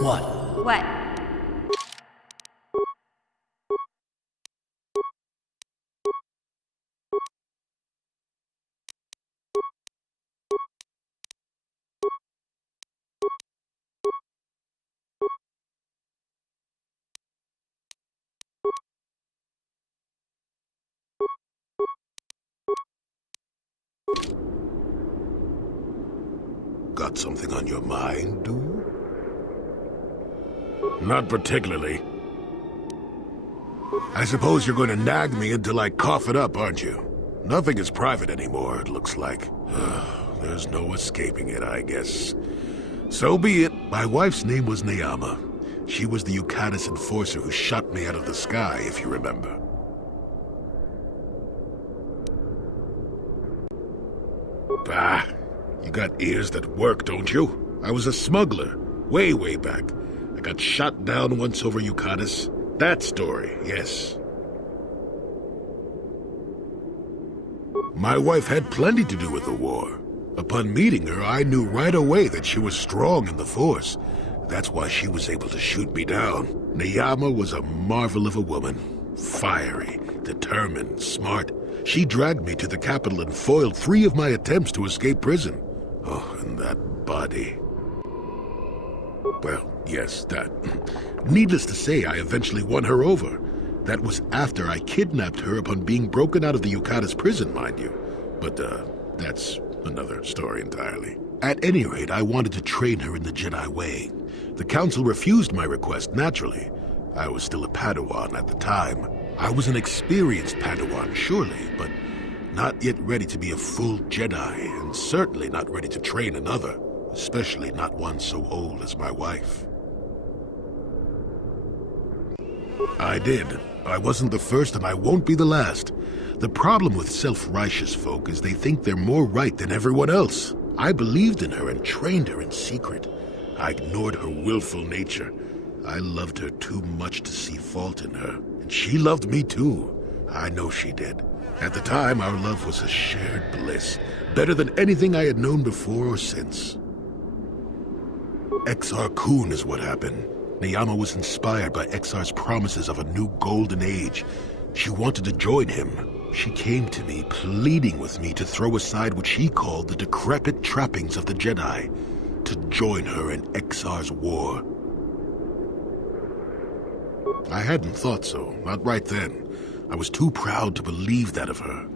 What? What? Got something on your mind, dude? Not particularly. I suppose you're going to nag me until I cough it up, aren't you? Nothing is private anymore, it looks like. There's no escaping it, I guess. So be it. My wife's name was Neyama. She was the Yukatis enforcer who shot me out of the sky, if you remember. Bah, you got ears that work, don't you? I was a smuggler, way back. I got shot down once over Yukatis. That story, yes. My wife had plenty to do with the war. Upon meeting her, I knew right away that she was strong in the Force. That's why she was able to shoot me down. Neyama was a marvel of a woman. Fiery, determined, smart. She dragged me to the capital and foiled 3 of my attempts to escape prison. Oh, and that body. Well, yes, that. Needless to say, I eventually won her over. That was after I kidnapped her upon being broken out of the Yukatis prison, mind you. But, that's another story entirely. At any rate, I wanted to train her in the Jedi way. The Council refused my request, naturally. I was still a Padawan at the time. I was an experienced Padawan, surely, but not yet ready to be a full Jedi, and certainly not ready to train another, especially not one so old as my wife. I did. I wasn't the first, and I won't be the last. The problem with self-righteous folk is they think they're more right than everyone else. I believed in her and trained her in secret. I ignored her willful nature. I loved her too much to see fault in her, and she loved me too. I know she did. At the time, our love was a shared bliss, better than anything I had known before or since. Exar Kun is what happened. Neyama was inspired by Exar's promises of a new golden age. She wanted to join him. She came to me, pleading with me to throw aside what she called the decrepit trappings of the Jedi, to join her in Exar's war. I hadn't thought so, not right then. I was too proud to believe that of her.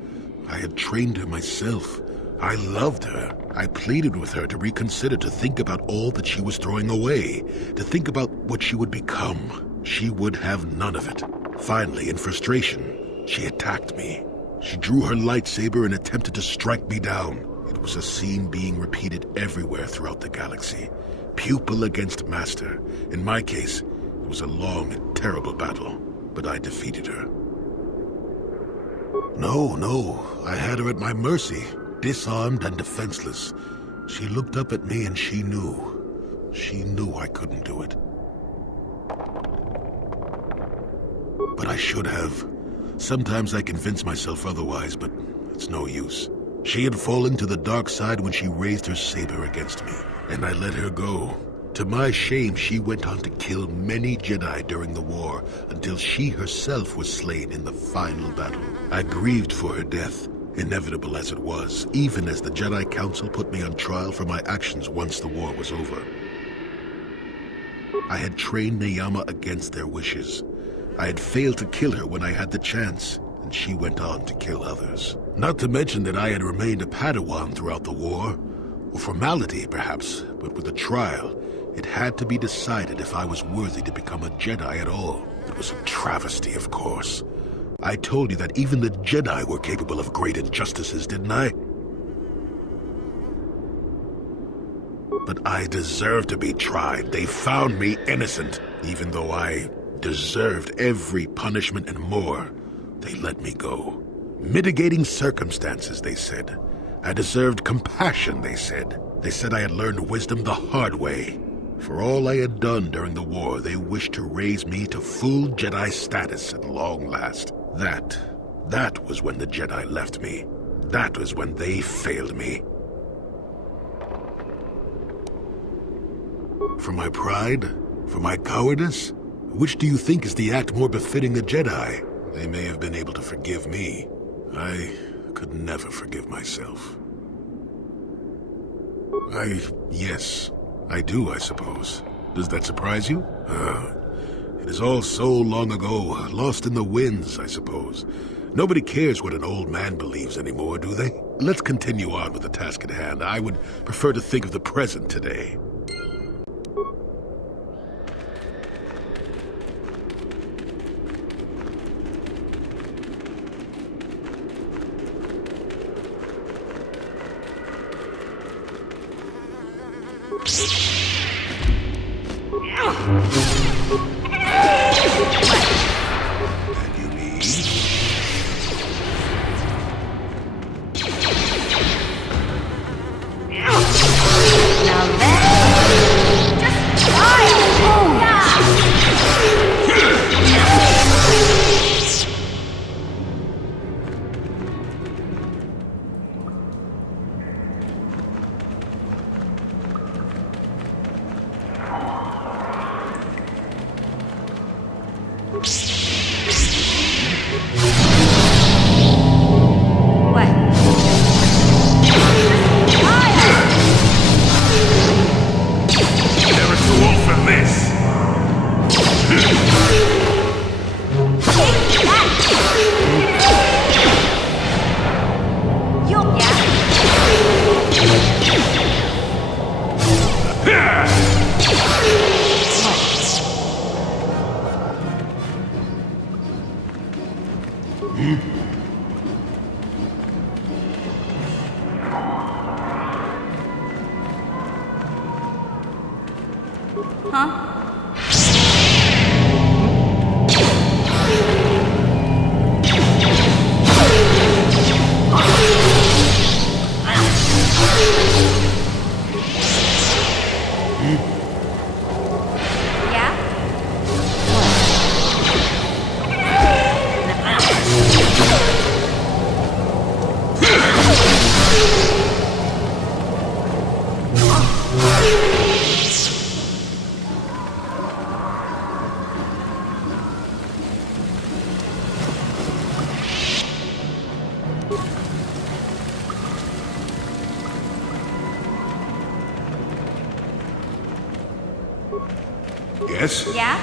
I had trained her myself. I loved her. I pleaded with her to reconsider, to think about all that she was throwing away, to think about what she would become. She would have none of it. Finally, in frustration, she attacked me. She drew her lightsaber and attempted to strike me down. It was a scene being repeated everywhere throughout the galaxy. Pupil against master. In my case, it was a long and terrible battle, but I defeated her. No, I had her at my mercy, disarmed and defenseless. She looked up at me and she knew. She knew I couldn't do it. But I should have. Sometimes I convince myself otherwise, but it's no use. She had fallen to the dark side when she raised her saber against me, and I let her go. To my shame, she went on to kill many Jedi during the war, until she herself was slain in the final battle. I grieved for her death, inevitable as it was, even as the Jedi Council put me on trial for my actions once the war was over. I had trained Neyama against their wishes. I had failed to kill her when I had the chance, and she went on to kill others. Not to mention that I had remained a Padawan throughout the war. A formality, perhaps, but with a trial, it had to be decided if I was worthy to become a Jedi at all. It was a travesty, of course. I told you that even the Jedi were capable of great injustices, didn't I? But I deserved to be tried. They found me innocent, even though I deserved every punishment and more. They let me go. Mitigating circumstances, they said. I deserved compassion, they said. They said I had learned wisdom the hard way. For all I had done during the war, they wished to raise me to full Jedi status at long last. That was when the Jedi left me. That was when they failed me. For my pride, For my cowardice? Which do you think is the act more befitting the Jedi? They may have been able to forgive me. I could never forgive myself. Yes, I do, I suppose. Does that surprise you? It is all so long ago, lost in the winds, I suppose. Nobody cares what an old man believes anymore, do they? Let's continue on with the task at hand. I would prefer to think of the present today. Yes? Yeah?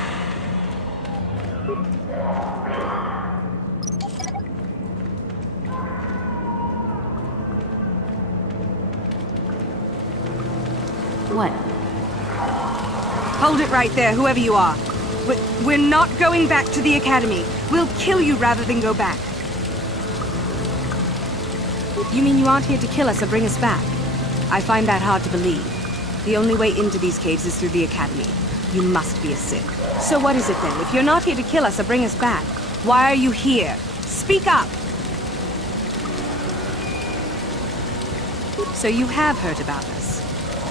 What? Hold it right there, whoever you are. We're not going back to the Academy. We'll kill you rather than go back. You mean you aren't here to kill us or bring us back? I find that hard to believe. The only way into these caves is through the Academy. You must be a Sith. So what is it then? If you're not here to kill us or bring us back, why are you here? Speak up! So you have heard about us.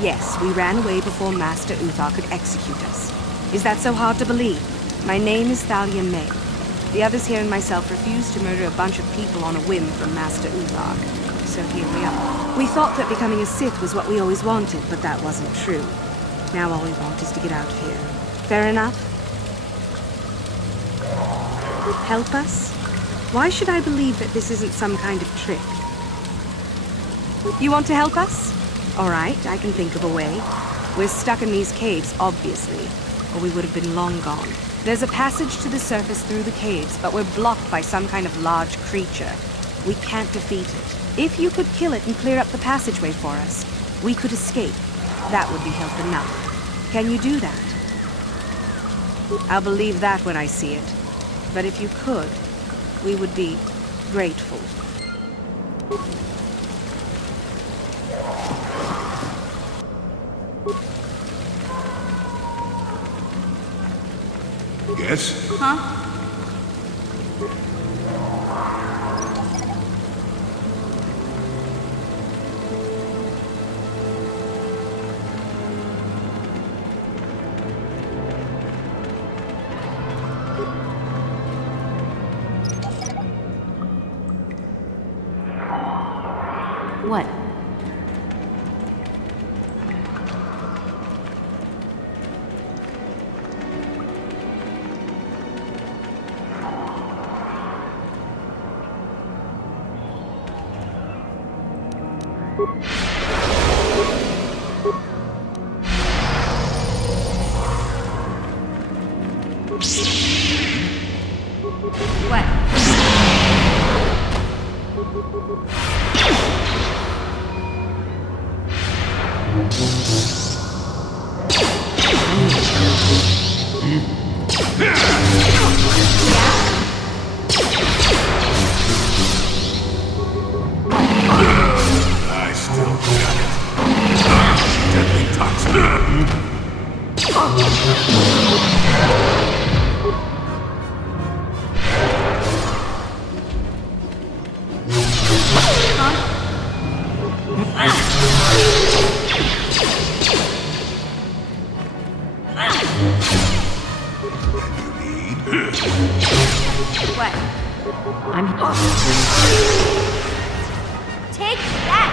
Yes, we ran away before Master Uthar could execute us. Is that so hard to believe? My name is Thalia May. The others here and myself refused to murder a bunch of people on a whim from Master Uthar. So here we are. We thought that becoming a Sith was what we always wanted, but that wasn't true. Now all we want is to get out of here. Fair enough? Help us? Why should I believe that this isn't some kind of trick? You want to help us? All right, I can think of a way. We're stuck in these caves, obviously, or we would have been long gone. There's a passage to the surface through the caves, but we're blocked by some kind of large creature. We can't defeat it. If you could kill it and clear up the passageway for us, we could escape. That would be help enough. Can you do that? I'll believe that when I see it. But if you could, we would be grateful. Yes? Huh? What? What? I still got it. Deadly toxin. What? I'm... Take that!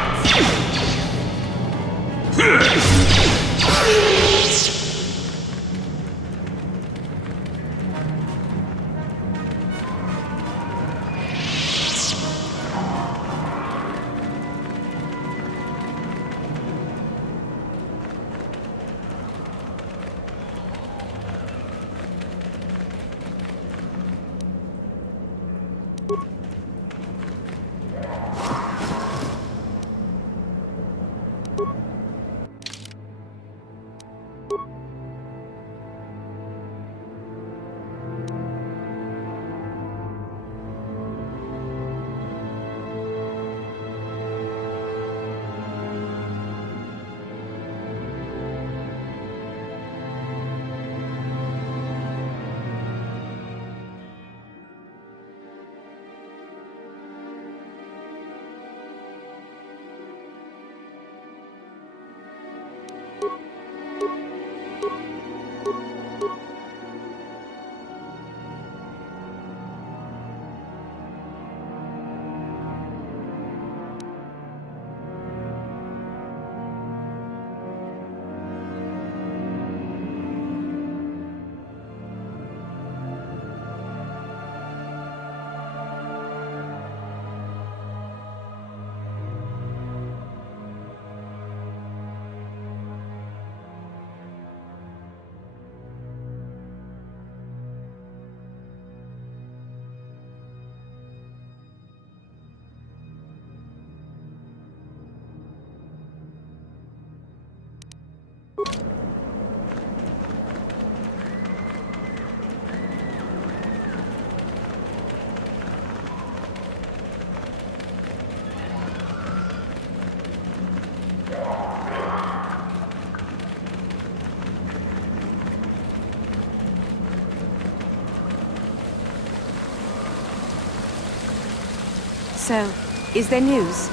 So, is there news?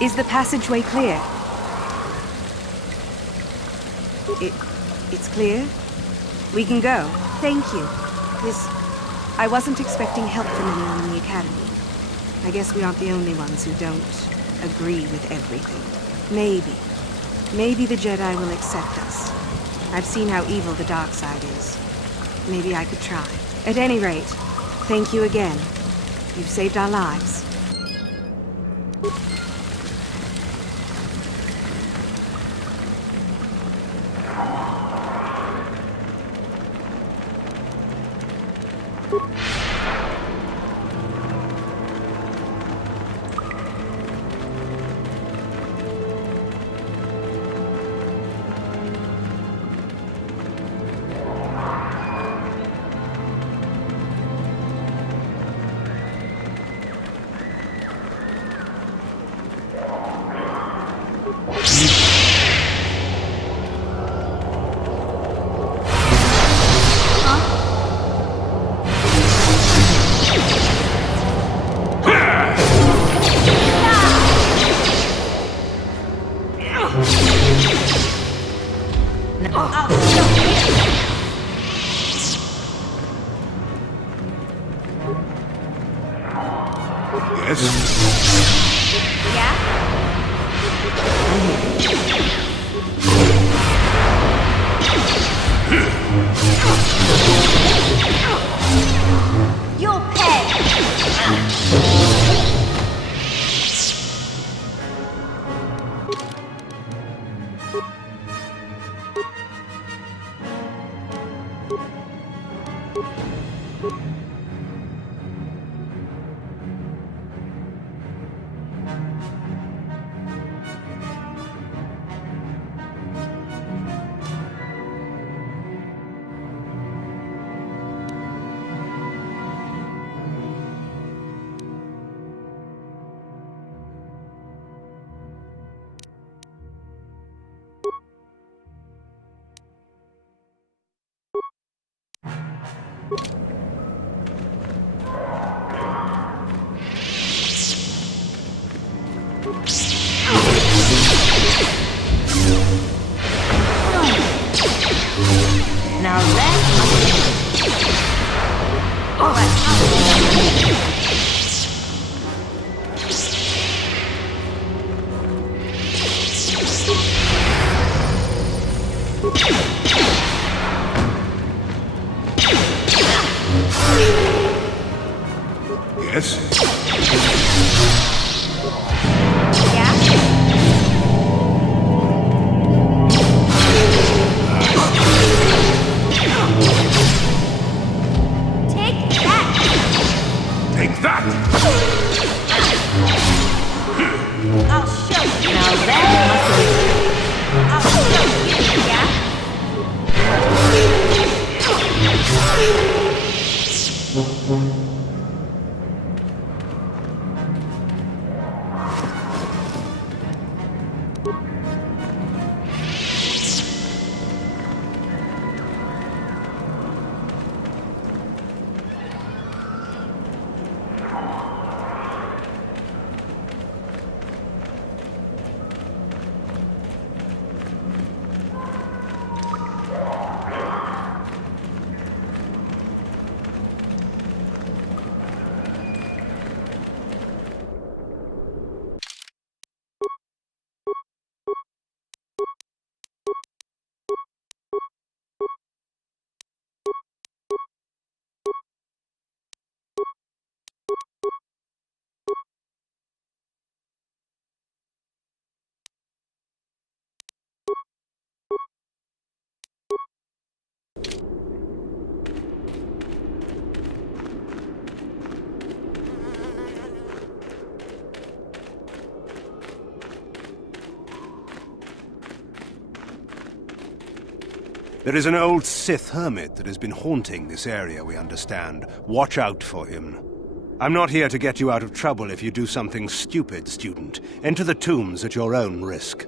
Is the passageway clear? It's clear? We can go. Thank you. I wasn't expecting help from anyone in the Academy. I guess we aren't the only ones who don't agree with everything. Maybe the Jedi will accept us. I've seen how evil the dark side is. Maybe I could try. At any rate, thank you again. You've saved our lives. You'll pay! Now that Yes? yeah? Take that! Take that! I'll show you. Now that must be. I'll show you, yeah? There is an old Sith hermit that has been haunting this area, we understand. Watch out for him. I'm not here to get you out of trouble if you do something stupid, student. Enter the tombs at your own risk.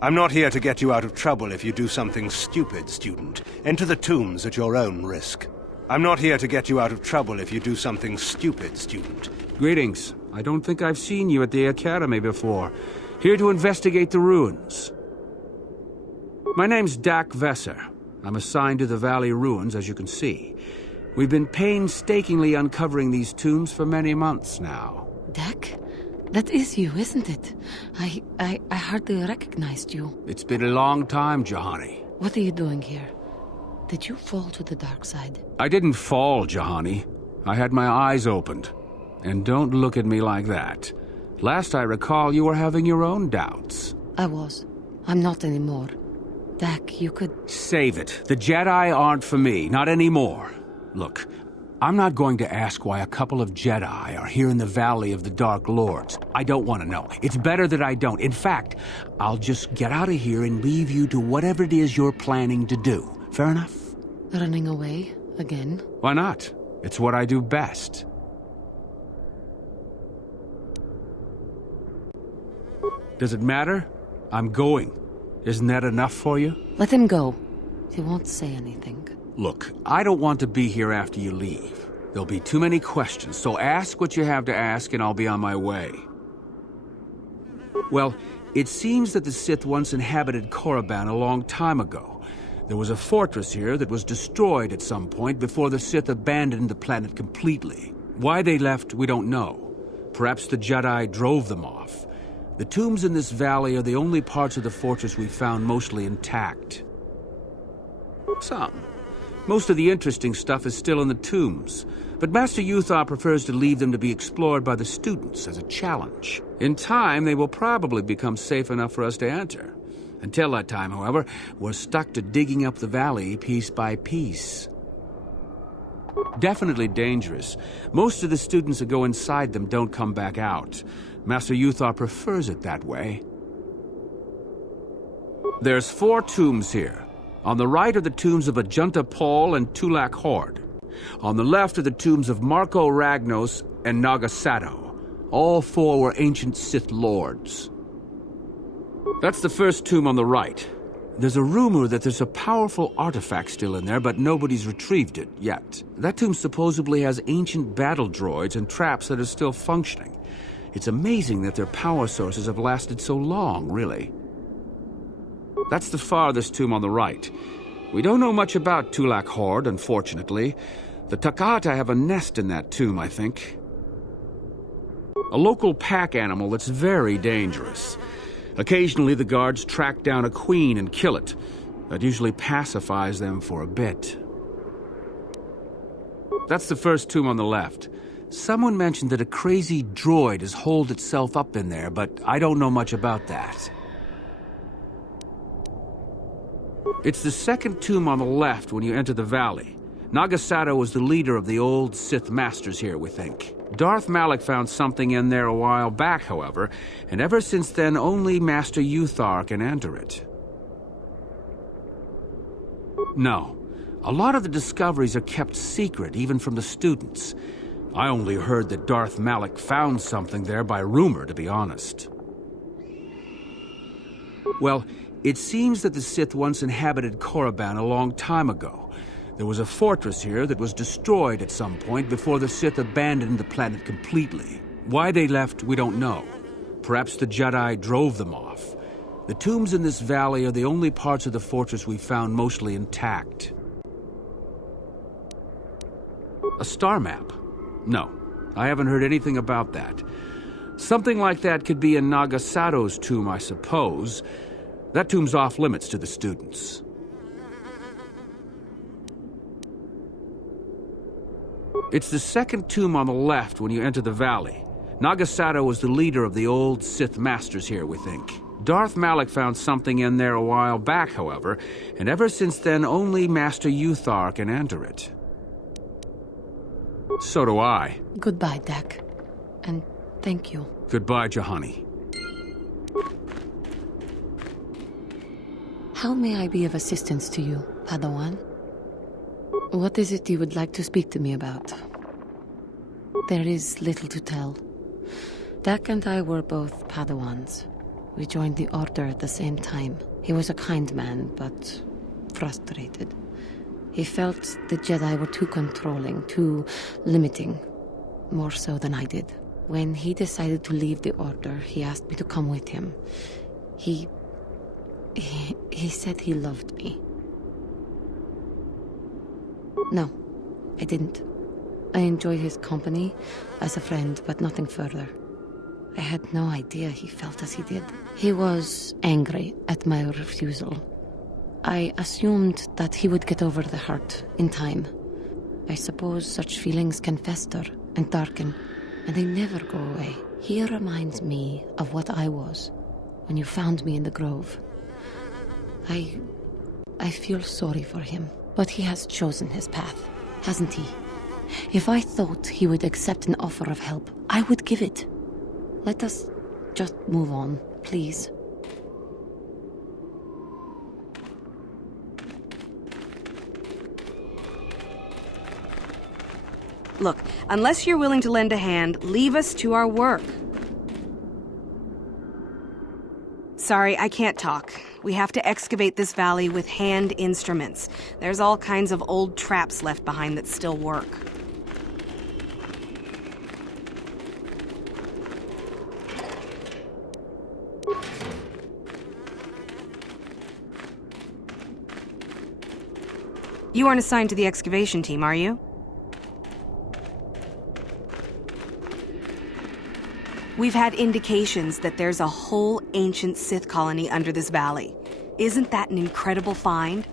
I'm not here to get you out of trouble if you do something stupid, student. Enter the tombs at your own risk. I'm not here to get you out of trouble if you do something stupid, student. Greetings. I don't think I've seen you at the Academy before. Here to investigate the ruins. My name's Dak Vesser. I'm assigned to the Valley Ruins, as you can see. We've been painstakingly uncovering these tombs for many months now. Dak? That is you, isn't it? I hardly recognized you. It's been a long time, Jahani. What are you doing here? Did you fall to the dark side? I didn't fall, Jahani. I had my eyes opened. And don't look at me like that. Last I recall, you were having your own doubts. I was. I'm not anymore. Dak, you could... Save it. The Jedi aren't for me, not anymore. Look, I'm not going to ask why a couple of Jedi are here in the Valley of the Dark Lords. I don't want to know. It's better that I don't. In fact, I'll just get out of here and leave you to whatever it is you're planning to do. Fair enough? Running away? Again? Why not? It's what I do best. Does it matter? I'm going. Isn't that enough for you? Let him go. He won't say anything. Look, I don't want to be here after you leave. There'll be too many questions, so ask what you have to ask and I'll be on my way. Well, it seems that the Sith once inhabited Korriban a long time ago. There was a fortress here that was destroyed at some point before the Sith abandoned the planet completely. Why they left, we don't know. Perhaps the Jedi drove them off. The tombs in this valley are the only parts of the fortress we found mostly intact. Some. Most of the interesting stuff is still in the tombs, but Master Yuthar prefers to leave them to be explored by the students as a challenge. In time, they will probably become safe enough for us to enter. Until that time, however, we're stuck to digging up the valley piece by piece. Definitely dangerous. Most of the students that go inside them don't come back out. Master Yuthar prefers it that way. There's 4 tombs here. On the right are the tombs of Ajunta Paul and Tulak Horde. On the left are the tombs of Marco Ragnos and Nagasato. All 4 were ancient Sith lords. That's the first tomb on the right. There's a rumor that there's a powerful artifact still in there, but nobody's retrieved it yet. That tomb supposedly has ancient battle droids and traps that are still functioning. It's amazing that their power sources have lasted so long, really. That's the farthest tomb on the right. We don't know much about Tulak Horde, unfortunately. The Takata have a nest in that tomb, I think. A local pack animal that's very dangerous. Occasionally, the guards track down a queen and kill it. That usually pacifies them for a bit. That's the first tomb on the left. Someone mentioned that a crazy droid has holed itself up in there, but I don't know much about that. It's the second tomb on the left when you enter the valley. Nagasato was the leader of the old Sith masters here, we think. Darth Malak found something in there a while back, however, and ever since then only Master Uthar can enter it. No. A lot of the discoveries are kept secret, even from the students. I only heard that Darth Malak found something there by rumor, to be honest. Well, it seems that the Sith once inhabited Korriban a long time ago. There was a fortress here that was destroyed at some point before the Sith abandoned the planet completely. Why they left, we don't know. Perhaps the Jedi drove them off. The tombs in this valley are the only parts of the fortress we found mostly intact. A star map? No, I haven't heard anything about that. Something like that could be in Nagasato's tomb, I suppose. That tomb's off limits to the students. It's the second tomb on the left when you enter the valley. Nagasato was the leader of the old Sith masters here, we think. Darth Malak found something in there a while back, however, and ever since then only Master Uthar can enter it. So do I. Goodbye, Dak. And thank you. Goodbye, Jahani. How may I be of assistance to you, Padawan? What is it you would like to speak to me about? There is little to tell. Dak and I were both Padawans. We joined the Order at the same time. He was a kind man, but frustrated. He felt the Jedi were too controlling, too limiting, more so than I did. When he decided to leave the Order, he asked me to come with him. He said he loved me. No, I didn't. I enjoyed his company as a friend, but nothing further. I had no idea he felt as he did. He was angry at my refusal. I assumed that he would get over the hurt in time. I suppose such feelings can fester and darken, and they never go away. He reminds me of what I was when you found me in the grove. I feel sorry for him. But he has chosen his path, hasn't he? If I thought he would accept an offer of help, I would give it. Let us just move on, please. Look, unless you're willing to lend a hand, leave us to our work. Sorry, I can't talk. We have to excavate this valley with hand instruments. There's all kinds of old traps left behind that still work. You aren't assigned to the excavation team, are you? We've had indications that there's a whole ancient Sith colony under this valley. Isn't that an incredible find?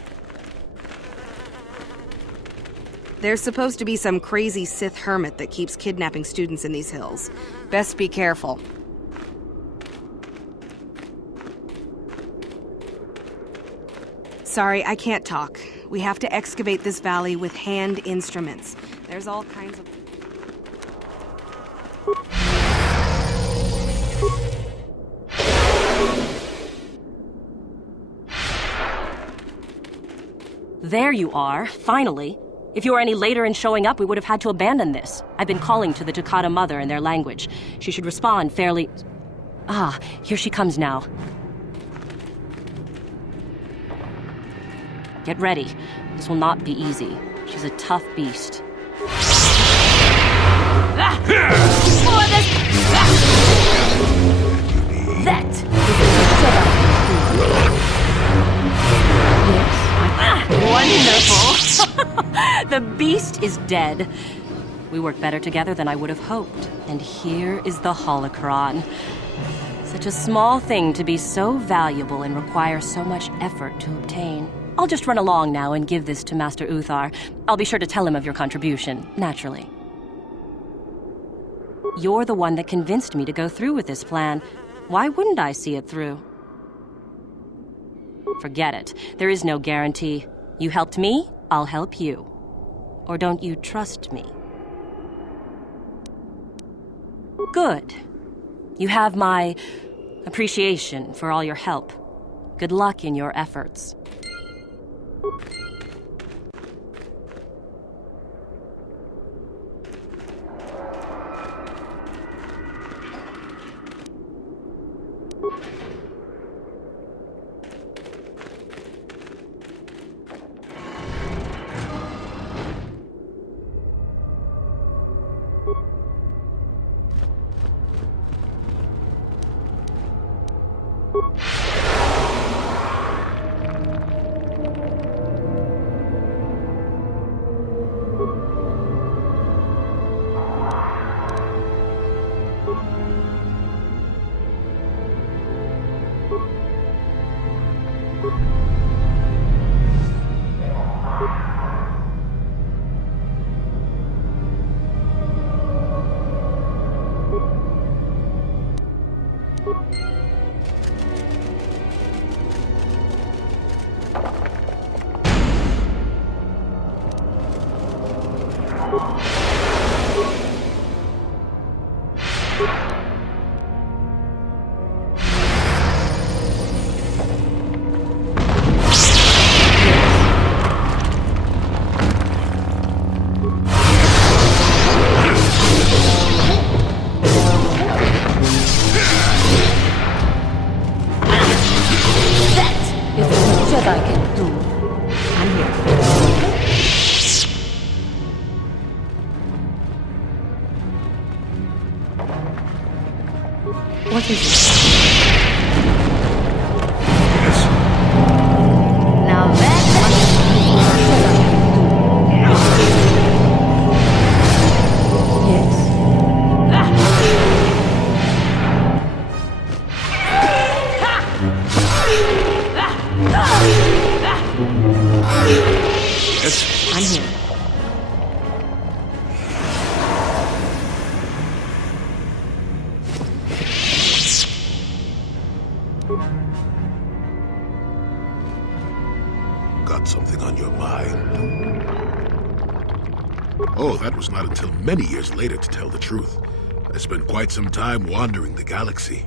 There's supposed to be some crazy Sith hermit that keeps kidnapping students in these hills. Best be careful. Sorry, I can't talk. We have to excavate this valley with hand instruments. There's all kinds of... There you are, finally. If you were any later in showing up, we would have had to abandon this. I've been calling to the Takata mother in their language. She should respond fairly... Ah, here she comes now. Get ready. This will not be easy. She's a tough beast. That is Wonderful! The beast is dead. We work better together than I would have hoped. And here is the holocron. Such a small thing to be so valuable and require so much effort to obtain. I'll just run along now and give this to Master Uthar. I'll be sure to tell him of your contribution, naturally. You're the one that convinced me to go through with this plan. Why wouldn't I see it through? Forget it. There is no guarantee. You helped me, I'll help you. Or don't you trust me? Good. You have my appreciation for all your help. Good luck in your efforts. What is it? now that Yes? I'm here. Got something on your mind? Oh, that was not until many years later, to tell the truth. I spent quite some time wandering the galaxy.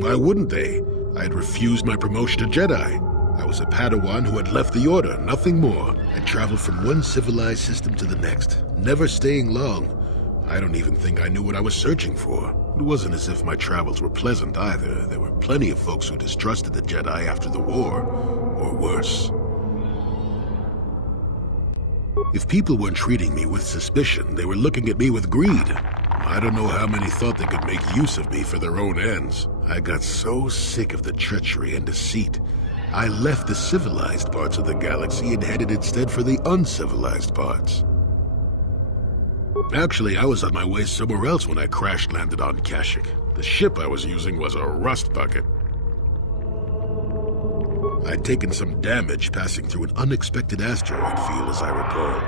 Why wouldn't they? I had refused my promotion to Jedi. I was a Padawan who had left the Order, nothing more. I traveled from one civilized system to the next, never staying long. I don't even think I knew what I was searching for. It wasn't as if my travels were pleasant either. There were plenty of folks who distrusted the Jedi after the war, or worse. If people weren't treating me with suspicion, they were looking at me with greed. I don't know how many thought they could make use of me for their own ends. I got so sick of the treachery and deceit. I left the civilized parts of the galaxy and headed instead for the uncivilized parts. Actually, I was on my way somewhere else when I crash-landed on Kashyyyk. The ship I was using was a rust bucket. I'd taken some damage passing through an unexpected asteroid field, as I recall,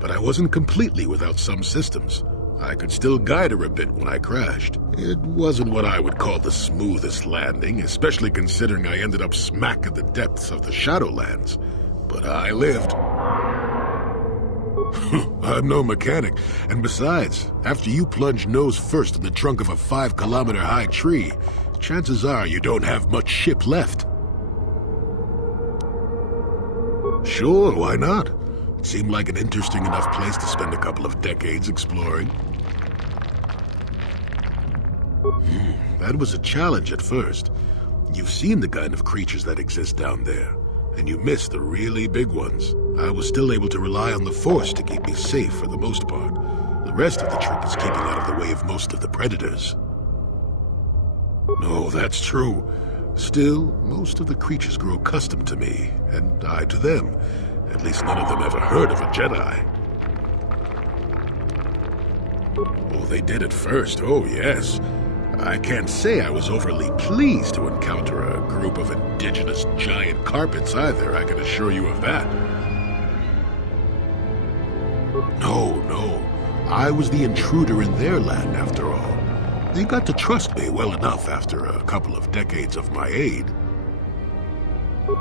but I wasn't completely without some systems. I could still guide her a bit when I crashed. It wasn't what I would call the smoothest landing, especially considering I ended up smack at the depths of the Shadowlands. But I lived. I'm no mechanic, and besides, after you plunge nose first in the trunk of a 5-kilometer-high tree, chances are you don't have much ship left. Sure, why not? It seemed like an interesting enough place to spend a couple of decades exploring. That was a challenge at first. You've seen the kind of creatures that exist down there, and you missed the really big ones. I was still able to rely on the Force to keep me safe for the most part. The rest of the trick is keeping out of the way of most of the predators. No, that's true. Still, most of the creatures grow accustomed to me, and I to them. At least none of them ever heard of a Jedi. Oh, they did at first, oh yes. I can't say I was overly pleased to encounter a group of indigenous giant carpets either, I can assure you of that. No. I was the intruder in their land after all. They got to trust me well enough after a couple of decades of my aid.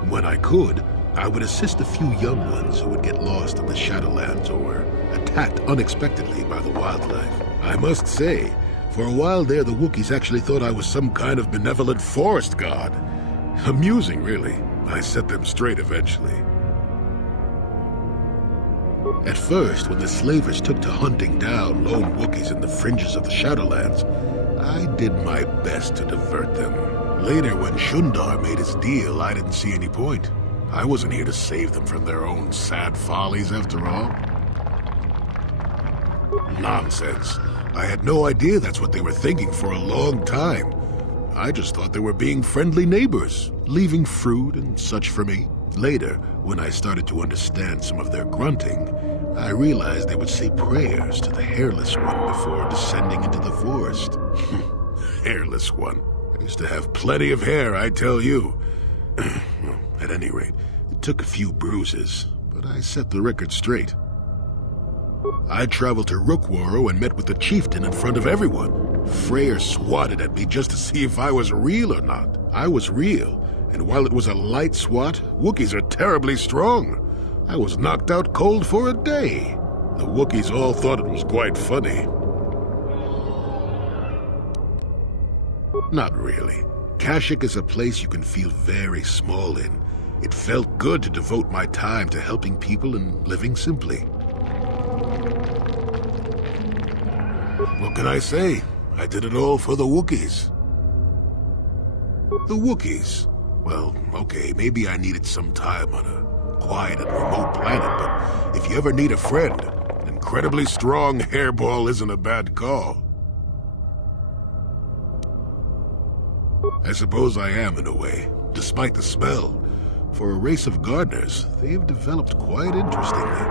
When I could, I would assist a few young ones who would get lost in the Shadowlands or attacked unexpectedly by the wildlife. I must say, for a while there, the Wookiees actually thought I was some kind of benevolent forest god. Amusing, really. I set them straight eventually. At first, when the slavers took to hunting down lone Wookiees in the fringes of the Shadowlands, I did my best to divert them. Later, when Shundar made his deal, I didn't see any point. I wasn't here to save them from their own sad follies, after all. Nonsense. I had no idea that's what they were thinking for a long time. I just thought they were being friendly neighbors, leaving fruit and such for me. Later, when I started to understand some of their grunting, I realized they would say prayers to the Hairless One before descending into the forest. Hairless One. I used to have plenty of hair, I tell you. At any rate, it took a few bruises, but I set the record straight. I traveled to Rookwaro and met with the chieftain in front of everyone. Freyr swatted at me just to see if I was real or not. I was real, and while it was a light swat, Wookiees are terribly strong. I was knocked out cold for a day. The Wookiees all thought it was quite funny. Not really. Kashyyyk is a place you can feel very small in. It felt good to devote my time to helping people and living simply. What can I say? I did it all for the Wookiees. The Wookiees? Well, okay, maybe I needed some time on a quiet and remote planet, but if you ever need a friend, an incredibly strong hairball isn't a bad call. I suppose I am in a way, despite the smell. For a race of gardeners, they have developed quite interestingly.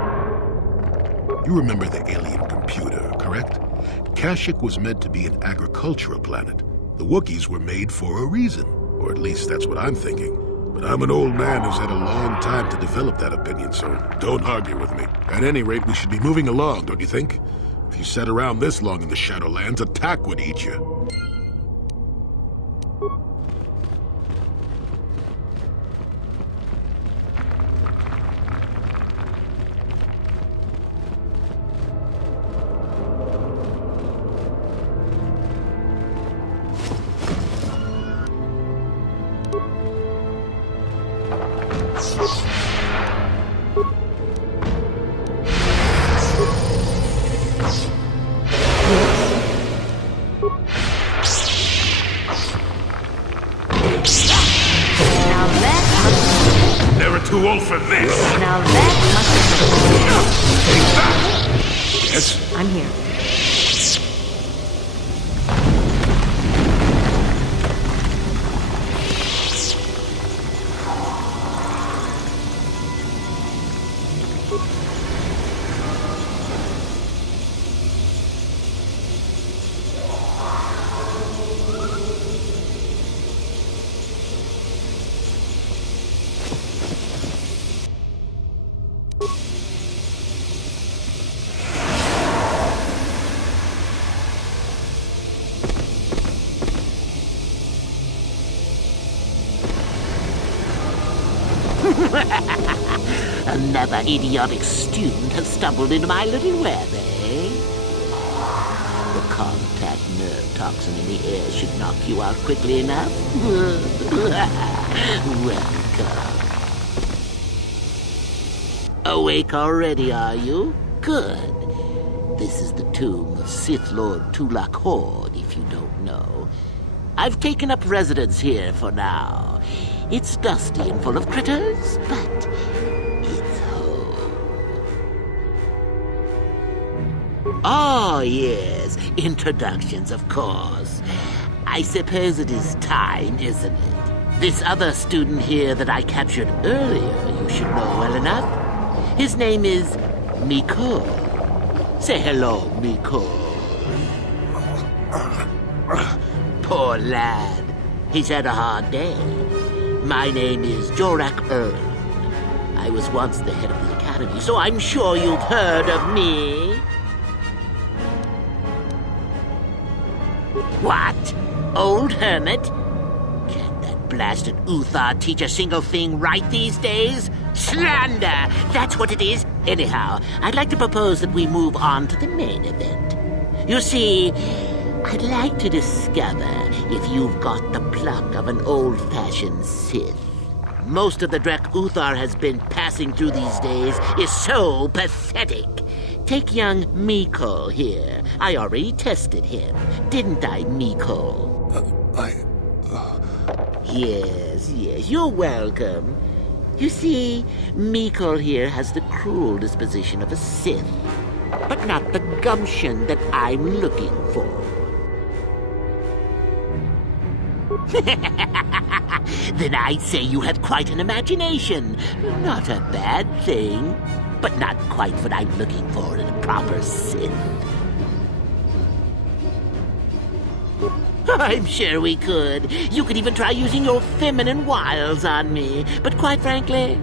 You remember the alien computer, correct? Kashyyyk was meant to be an agricultural planet. The Wookiees were made for a reason, or at least that's what I'm thinking. But I'm an old man who's had a long time to develop that opinion, so don't argue with me. At any rate, we should be moving along, don't you think? If you sat around this long in the Shadowlands, attack would eat you. Too old for this! Now that must Take that! Yes? I'm here. Another idiotic student has stumbled into my little web, eh? The contact nerve toxin in the air should knock you out quickly enough. Welcome. Awake already, are you? Good. This is the tomb of Sith Lord Tulak Horde, if you don't know. I've taken up residence here for now. It's dusty and full of critters, but it's home. Oh, yes. Introductions, of course. I suppose it is time, isn't it? This other student here that I captured earlier, you should know well enough. His name is Miko. Say hello, Miko. Poor lad. He's had a hard day. My name is Jorak Earl. I was once the head of the academy, so I'm sure you've heard of me. What? Old hermit? Can't that blasted Uthar teach a single thing right these days? Slander! That's what it is. Anyhow, I'd like to propose that we move on to the main event. You see, I'd like to discover if you've got the pluck of an old-fashioned Sith. Most of the Drek Uthar has been passing through these days is so pathetic. Take young Miko here. I already tested him, didn't I, Miko? Yes, you're welcome. You see, Miko here has the cruel disposition of a Sith, but not the gumption that I'm looking for. Then I'd say you have quite an imagination. Not a bad thing, but not quite what I'm looking for in a proper Sith. I'm sure we could. You could even try using your feminine wiles on me. But quite frankly,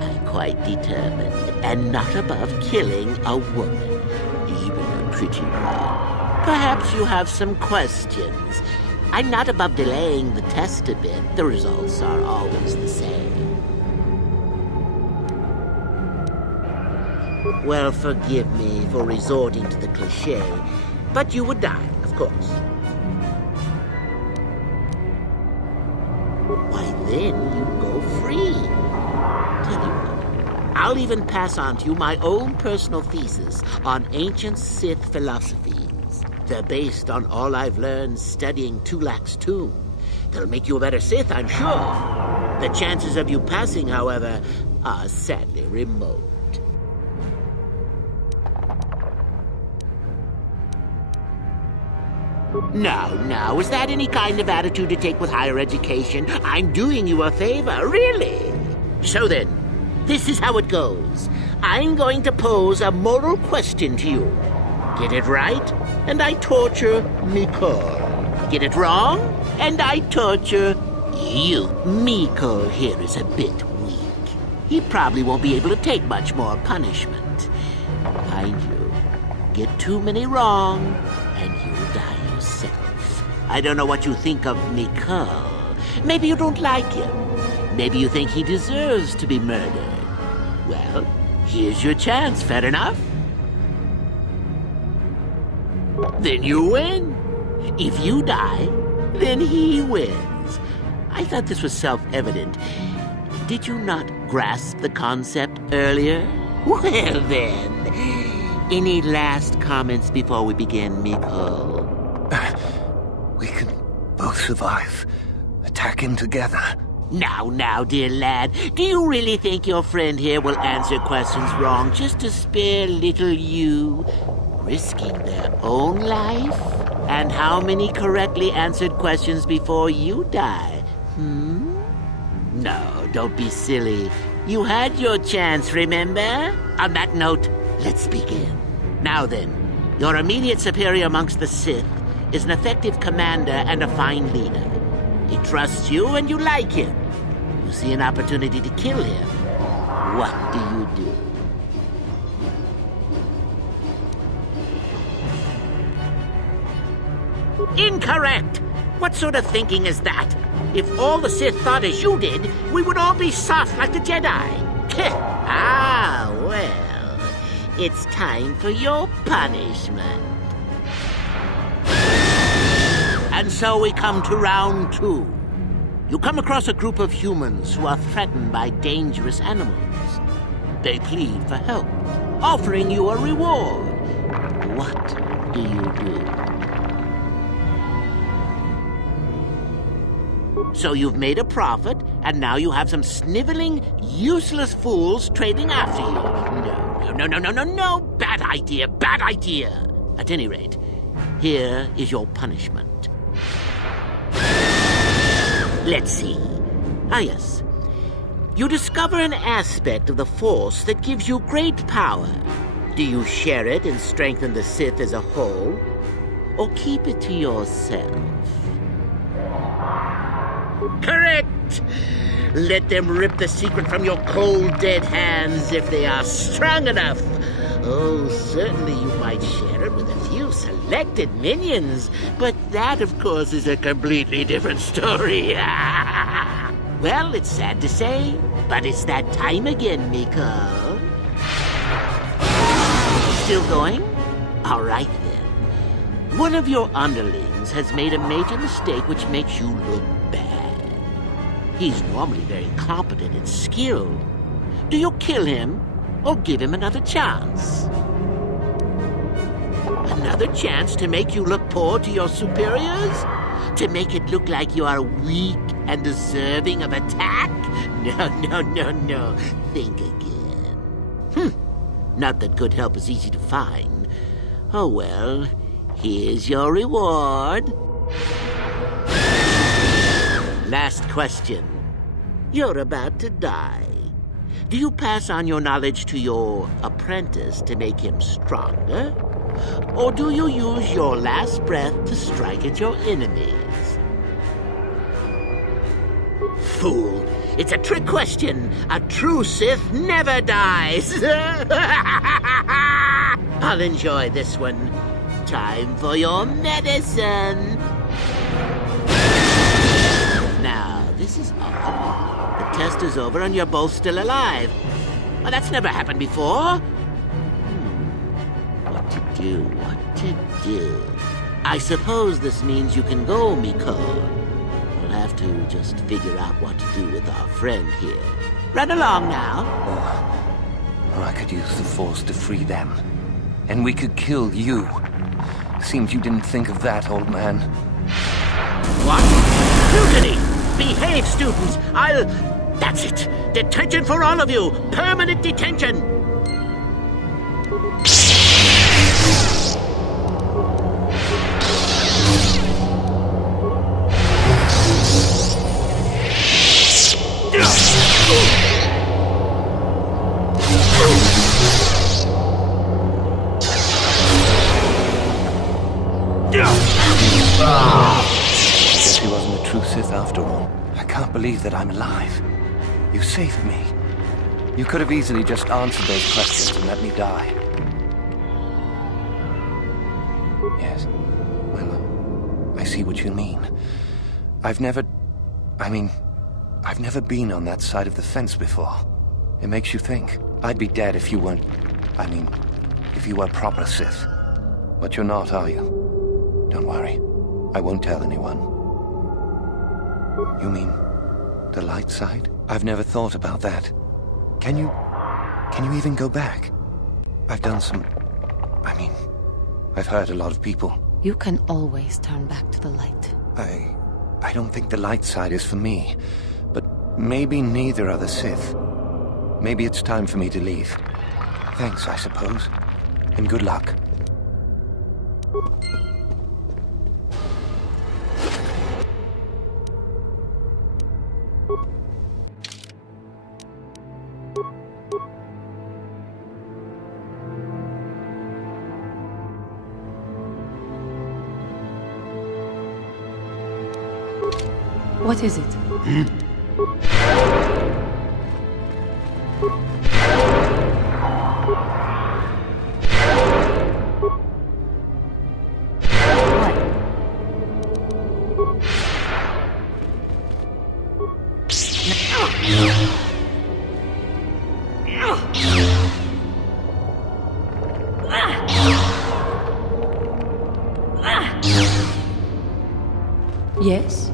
I'm quite determined and not above killing a woman, even a pretty one. Perhaps you have some questions. I'm not above delaying the test a bit. The results are always the same. Well, forgive me for resorting to the cliché, but you would die, of course. Why then you go free. Tell you what, I'll even pass on to you my own personal thesis on ancient Sith philosophies. They're based on all I've learned studying Tulak's tomb. They'll make you a better Sith, I'm sure. The chances of you passing, however, are sadly remote. Now, is that any kind of attitude to take with higher education? I'm doing you a favor, really. So then, this is how it goes. I'm going to pose a moral question to you. Get it right, and I torture Miko. Get it wrong, and I torture you. Miko here is a bit weak. He probably won't be able to take much more punishment. Mind you, get too many wrong, and you'll die yourself. I don't know what you think of Miko. Maybe you don't like him. Maybe you think he deserves to be murdered. Well, here's your chance, fair enough? Then you win. If you die, then he wins. I thought this was self-evident. Did you not grasp the concept earlier? Well then, any last comments before we begin, Miko? We can both survive. Attacking together. Now, dear lad, do you really think your friend here will answer questions wrong just to spare little you? Risking their own life? And how many correctly answered questions before you die? No, don't be silly. You had your chance, remember? On that note, let's begin. Now then, your immediate superior amongst the Sith is an effective commander and a fine leader. He trusts you and you like him. You see an opportunity to kill him. What do you do? Incorrect! What sort of thinking is that? If all the Sith thought as you did, we would all be soft like the Jedi. Well, it's time for your punishment. And so we come to round 2. You come across a group of humans who are threatened by dangerous animals. They plead for help, offering you a reward. What do you do? So you've made a profit, and now you have some sniveling, useless fools trading after you. No. Bad idea, bad idea. At any rate, here is your punishment. Let's see. Ah, yes. You discover an aspect of the Force that gives you great power. Do you share it and strengthen the Sith as a whole? Or keep it to yourself? Correct! Let them rip the secret from your cold, dead hands if they are strong enough. Oh, certainly you might share it with a few selected minions, but that, of course, is a completely different story. Well, it's sad to say, but it's that time again, Miko. Still going? All right, then. One of your underlings has made a major mistake which makes you look bad. He's normally very competent and skilled. Do you kill him, or give him another chance? Another chance to make you look poor to your superiors? To make it look like you are weak and deserving of attack? No. Think again. Not that good help is easy to find. Oh well, here's your reward. Last question. You're about to die. Do you pass on your knowledge to your apprentice to make him stronger? Or do you use your last breath to strike at your enemies? Fool! It's a trick question! A true Sith never dies! I'll enjoy this one. Time for your medicine! Now, this is odd. The test is over and you're both still alive. Well, that's never happened before. What to do? I suppose this means you can go, Miko. We'll have to just figure out what to do with our friend here. Run along now. Or I could use the Force to free them. And we could kill you. Seems you didn't think of that, old man. What? Mutiny! Behave, students! That's it! Detention for all of you! Permanent detention! Guess he wasn't a true Sith after all. I can't believe that I'm alive. You saved me. You could have easily just answered those questions and let me die. Yes. Well, I see what you mean. I've never been on that side of the fence before. It makes you think. I'd be dead if you weren't... if you were proper Sith. But you're not, are you? Don't worry. I won't tell anyone. You mean the light side? I've never thought about that. Can you even go back? I've done some... I've hurt a lot of people. You can always turn back to the light. I don't think the light side is for me. But maybe neither are the Sith. Maybe it's time for me to leave. Thanks, I suppose. And good luck. What is it? Yes?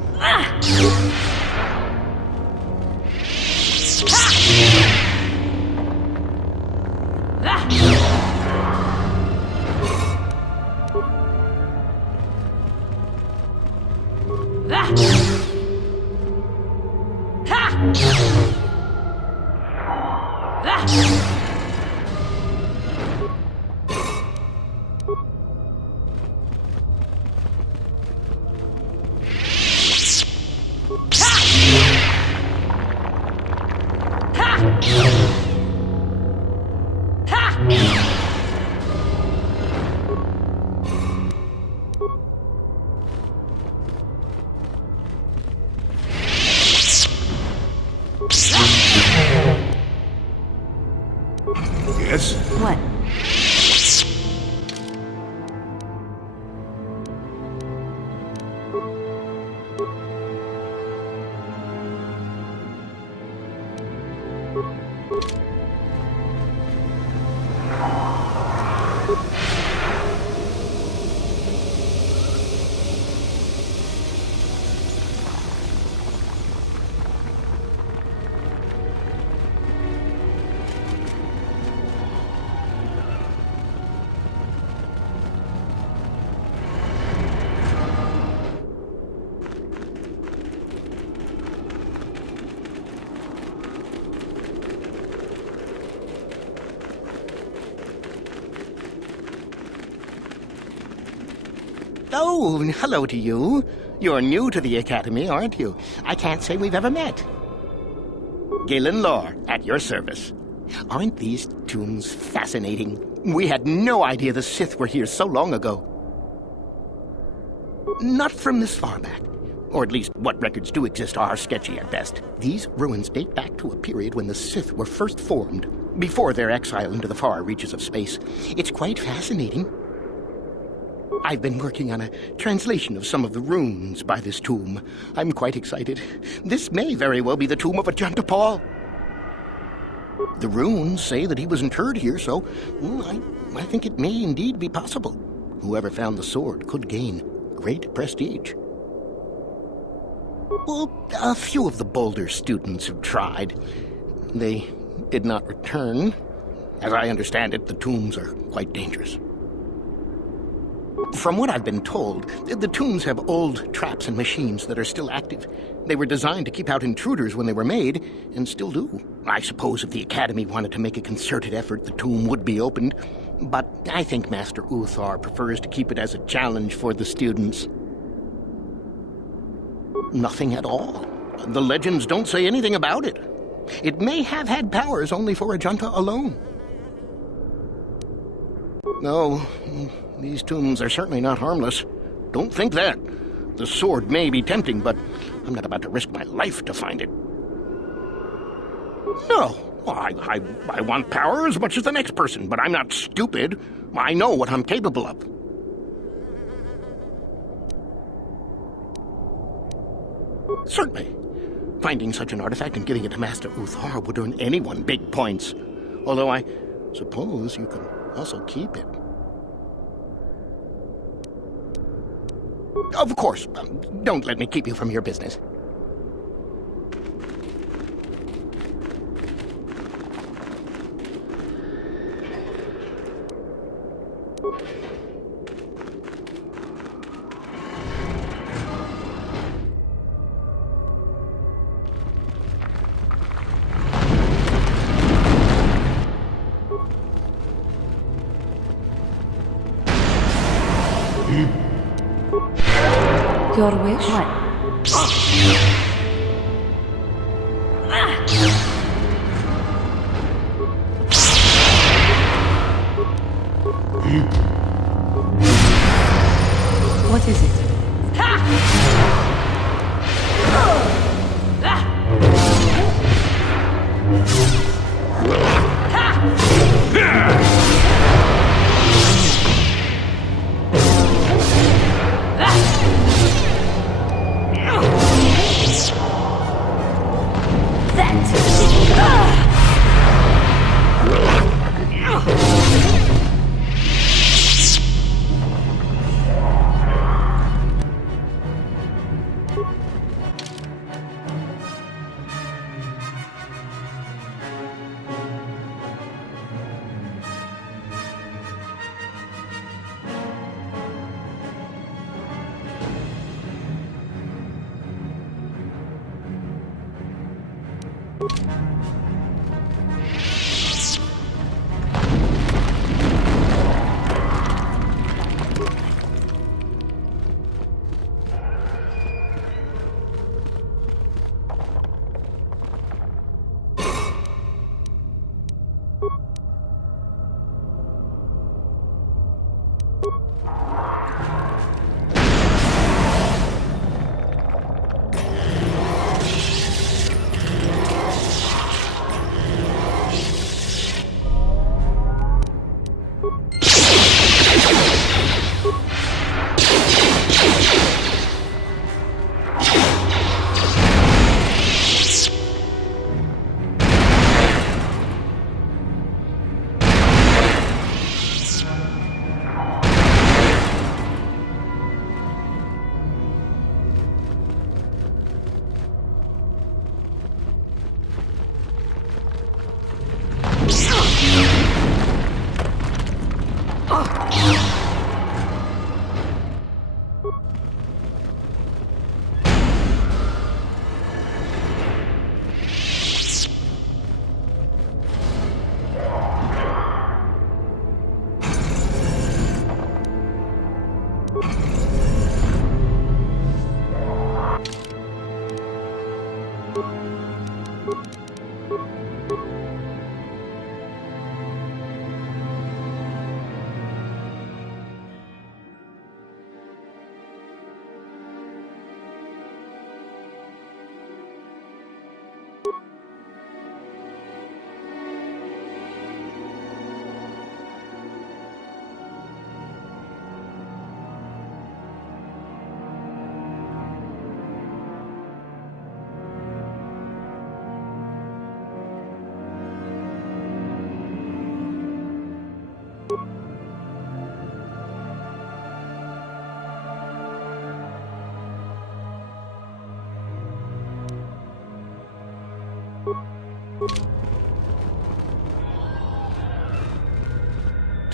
Yes? What? Oh, hello to you. You're new to the Academy, aren't you? I can't say we've ever met. Galen Lore, at your service. Aren't these tombs fascinating? We had no idea the Sith were here so long ago. Not from this far back. Or at least what records do exist are sketchy at best. These ruins date back to a period when the Sith were first formed, before their exile into the far reaches of space. It's quite fascinating. I've been working on a translation of some of the runes by this tomb. I'm quite excited. This may very well be the tomb of Ajunta Paul. The runes say that he was interred here, so I think it may indeed be possible. Whoever found the sword could gain great prestige. Well, a few of the bolder students have tried. They did not return. As I understand it, the tombs are quite dangerous. From what I've been told, the tombs have old traps and machines that are still active. They were designed to keep out intruders when they were made, and still do. I suppose if the Academy wanted to make a concerted effort, the tomb would be opened. But I think Master Uthar prefers to keep it as a challenge for the students. Nothing at all. The legends don't say anything about it. It may have had powers only for Ajunta alone. No, these tombs are certainly not harmless. Don't think that. The sword may be tempting, but I'm not about to risk my life to find it. No, I want power as much as the next person, but I'm not stupid. I know what I'm capable of. Certainly. Finding such an artifact and giving it to Master Uthar would earn anyone big points. Although I suppose you can also keep it. Of course. Don't let me keep you from your business. Your wish? What is it?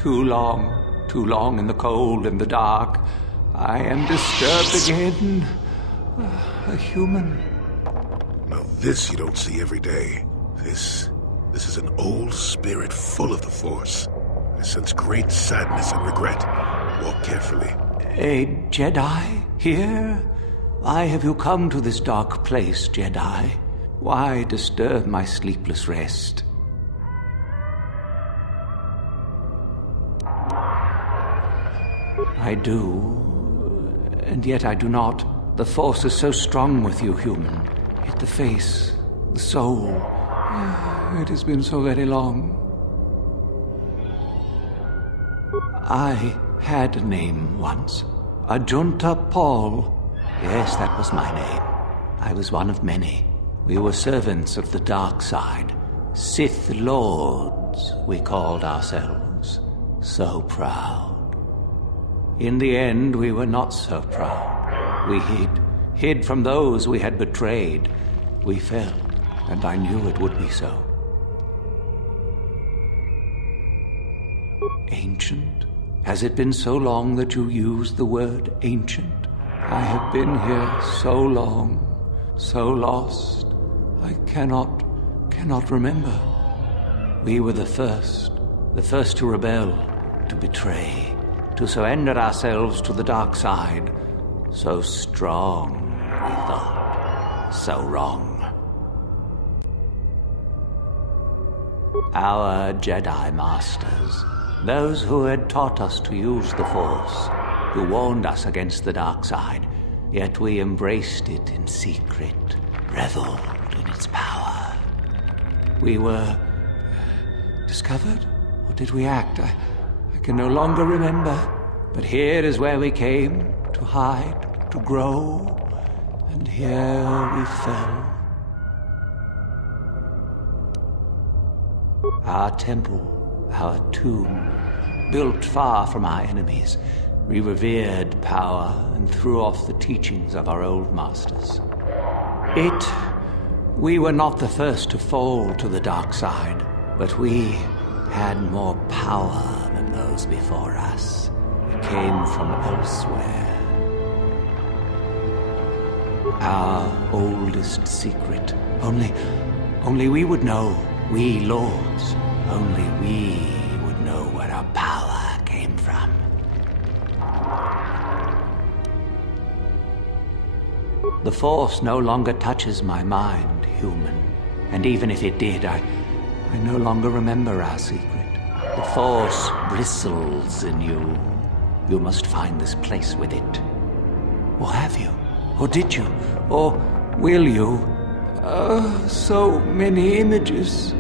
Too long in the cold and the dark. I am disturbed again. A human. Now this you don't see every day. This is an old spirit full of the Force. I sense great sadness and regret. Walk carefully. A Jedi here? Why have you come to this dark place, Jedi? Why disturb my sleepless rest? I do, and yet I do not. The Force is so strong with you, human. Yet the face, the soul, it has been so very long. I had a name once. Ajunta Paul. Yes, that was my name. I was one of many. We were servants of the dark side. Sith Lords, we called ourselves. So proud. In the end, we were not so proud. We hid from those we had betrayed. We fell, and I knew it would be so. Ancient? Has it been so long that you used the word ancient? I have been here so long, so lost. I cannot remember. We were the first to rebel, to betray, to surrender ourselves to the dark side. So strong, we thought. So wrong. Our Jedi Masters, those who had taught us to use the Force, who warned us against the dark side, yet we embraced it in secret, reveled in its power. We were discovered? Or did we act? I can no longer remember. But here is where we came, to hide, to grow, and here we fell. Our temple, our tomb, built far from our enemies, we revered power and threw off the teachings of our old masters. We were not the first to fall to the dark side, but we had more power than those before us. We came from elsewhere. Our oldest secret, Only we would know, we lords. Only we would know where our power came from. The Force no longer touches my mind, human. And even if it did, I no longer remember our secret. The Force bristles in you. You must find this place with it. Or have you? Or did you? Or will you? So many images.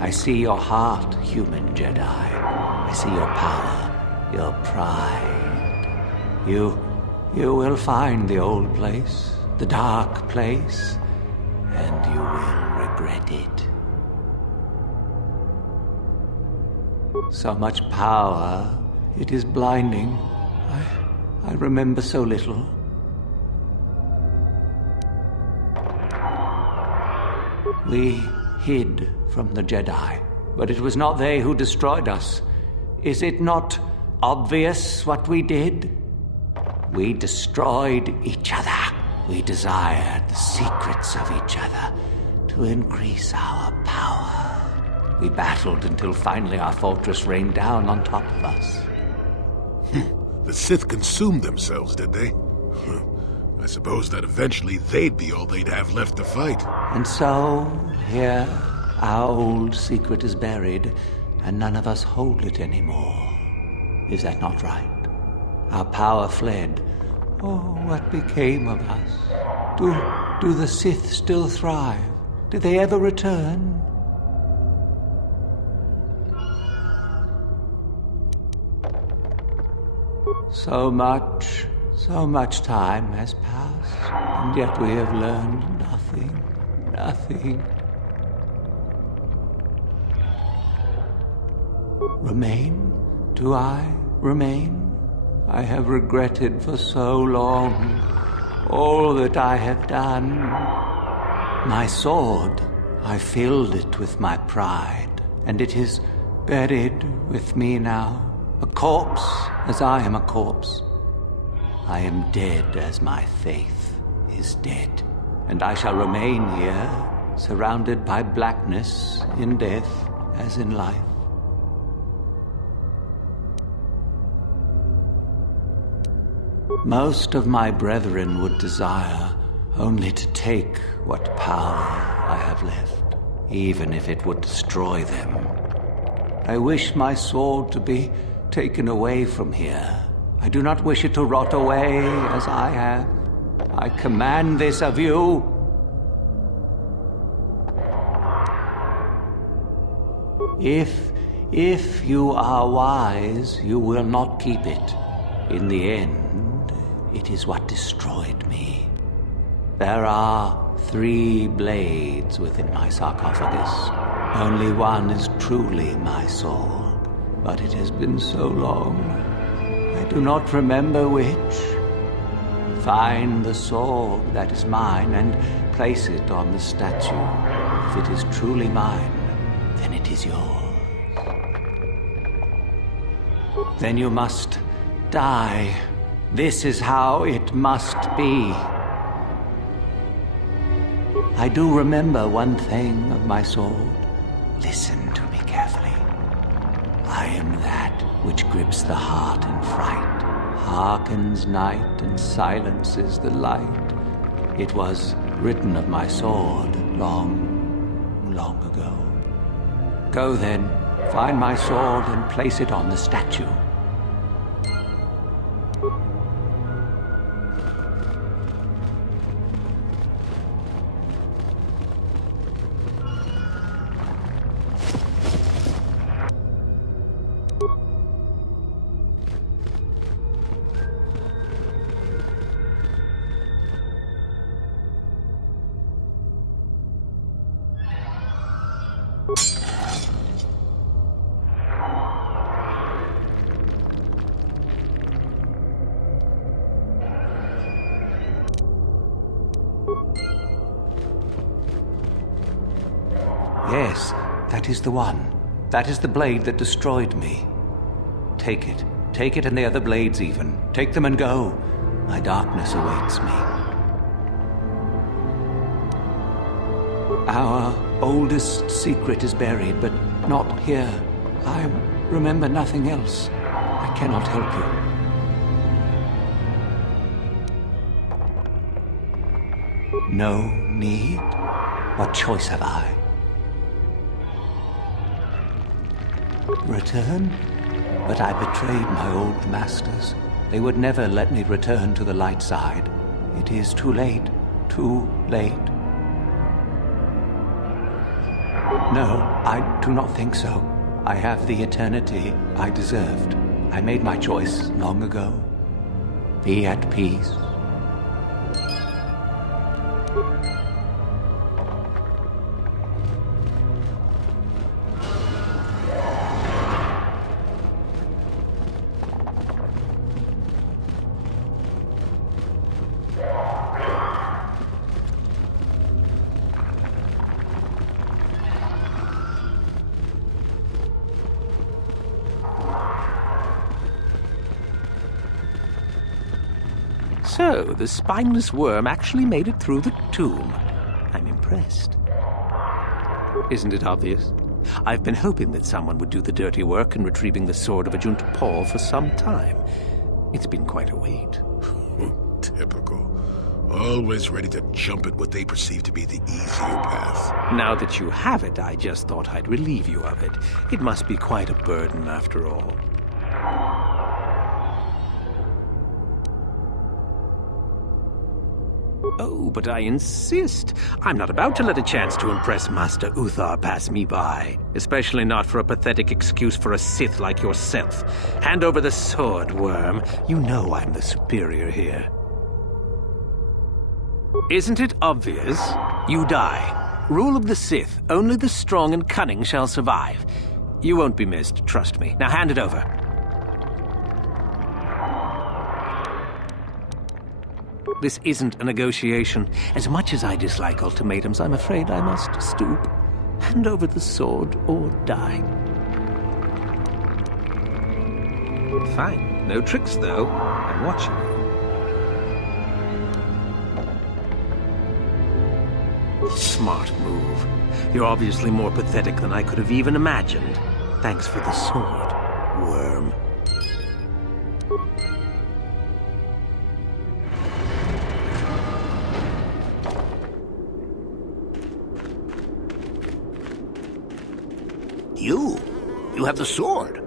I see your heart, human Jedi. I see your power, your pride. You will find the old place, the dark place, and you will regret it. So much power, it is blinding. I remember so little. We hid from the Jedi, but it was not they who destroyed us. Is it not obvious what we did? We destroyed each other. We desired the secrets of each other to increase our power. We battled until finally our fortress rained down on top of us. The Sith consumed themselves, did they? I suppose that eventually they'd be all they'd have left to fight. And so, here, our old secret is buried, and none of us hold it anymore. Is that not right? Our power fled. Oh, what became of us? Do the Sith still thrive? Did they ever return? So much time has passed, and yet we have learned nothing. Remain? Do I remain? I have regretted for so long all that I have done. My sword, I filled it with my pride, and it is buried with me now. A corpse, as I am a corpse. I am dead as my faith is dead, and I shall remain here, surrounded by blackness in death as in life. Most of my brethren would desire only to take what power I have left, even if it would destroy them. I wish my sword to be taken away from here. I do not wish it to rot away as I have. I command this of you. If you are wise, you will not keep it. In the end, it is what destroyed me. There are 3 blades within my sarcophagus. Only one is truly my sword. But it has been so long, I do not remember which. Find the sword that is mine and place it on the statue. If it is truly mine, then it is yours. Then you must die. This is how it must be. I do remember one thing of my sword. Listen to me carefully. I am that which grips the heart in fright, hearkens night and silences the light. It was written of my sword long, long ago. Go then, find my sword and place it on the statue. Yes, that is the one. That is the blade that destroyed me. Take it. Take it and the other blades even. Take them and go. My darkness awaits me. Our oldest secret is buried, but not here. I remember nothing else. I cannot help you. No need? What choice have I? Return? But I betrayed my old masters. They would never let me return to the light side. It is too late. Too late. No, I do not think so. I have the eternity I deserved. I made my choice long ago. Be at peace. So, the spineless worm actually made it through the tomb. I'm impressed. Isn't it obvious? I've been hoping that someone would do the dirty work in retrieving the sword of Ajunta Paul for some time. It's been quite a wait. Typical. Always ready to jump at what they perceive to be the easier path. Now that you have it, I just thought I'd relieve you of it. It must be quite a burden after all. Oh, but I insist. I'm not about to let a chance to impress Master Uthar pass me by. Especially not for a pathetic excuse for a Sith like yourself. Hand over the sword, worm. You know I'm the superior here. Isn't it obvious? You die. Rule of the Sith. Only the strong and cunning shall survive. You won't be missed, trust me. Now hand it over. This isn't a negotiation. As much as I dislike ultimatums, I'm afraid I must stoop. Hand over the sword or die. Fine. No tricks, though. I'm watching you. Smart move. You're obviously more pathetic than I could have even imagined. Thanks for the sword, worm. You have the sword.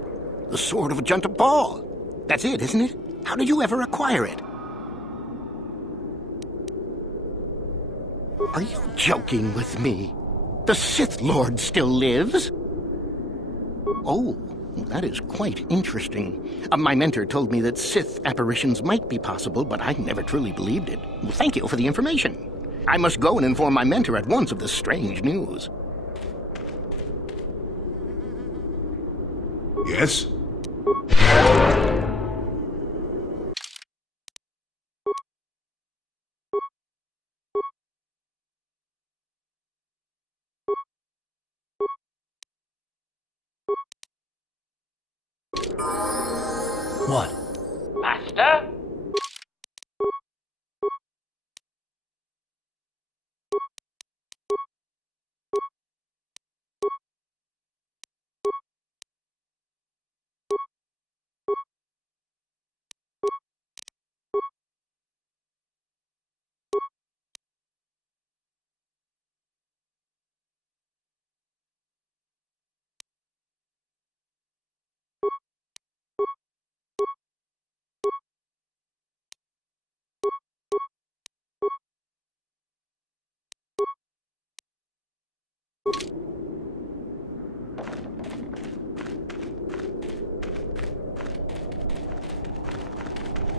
The sword of Ajunta Paul. That's it, isn't it? How did you ever acquire it? Are you joking with me? The Sith Lord still lives? Oh, that is quite interesting. My mentor told me that Sith apparitions might be possible, but I never truly believed it. Well, thank you for the information. I must go and inform my mentor at once of this strange news. Yes? What? Master?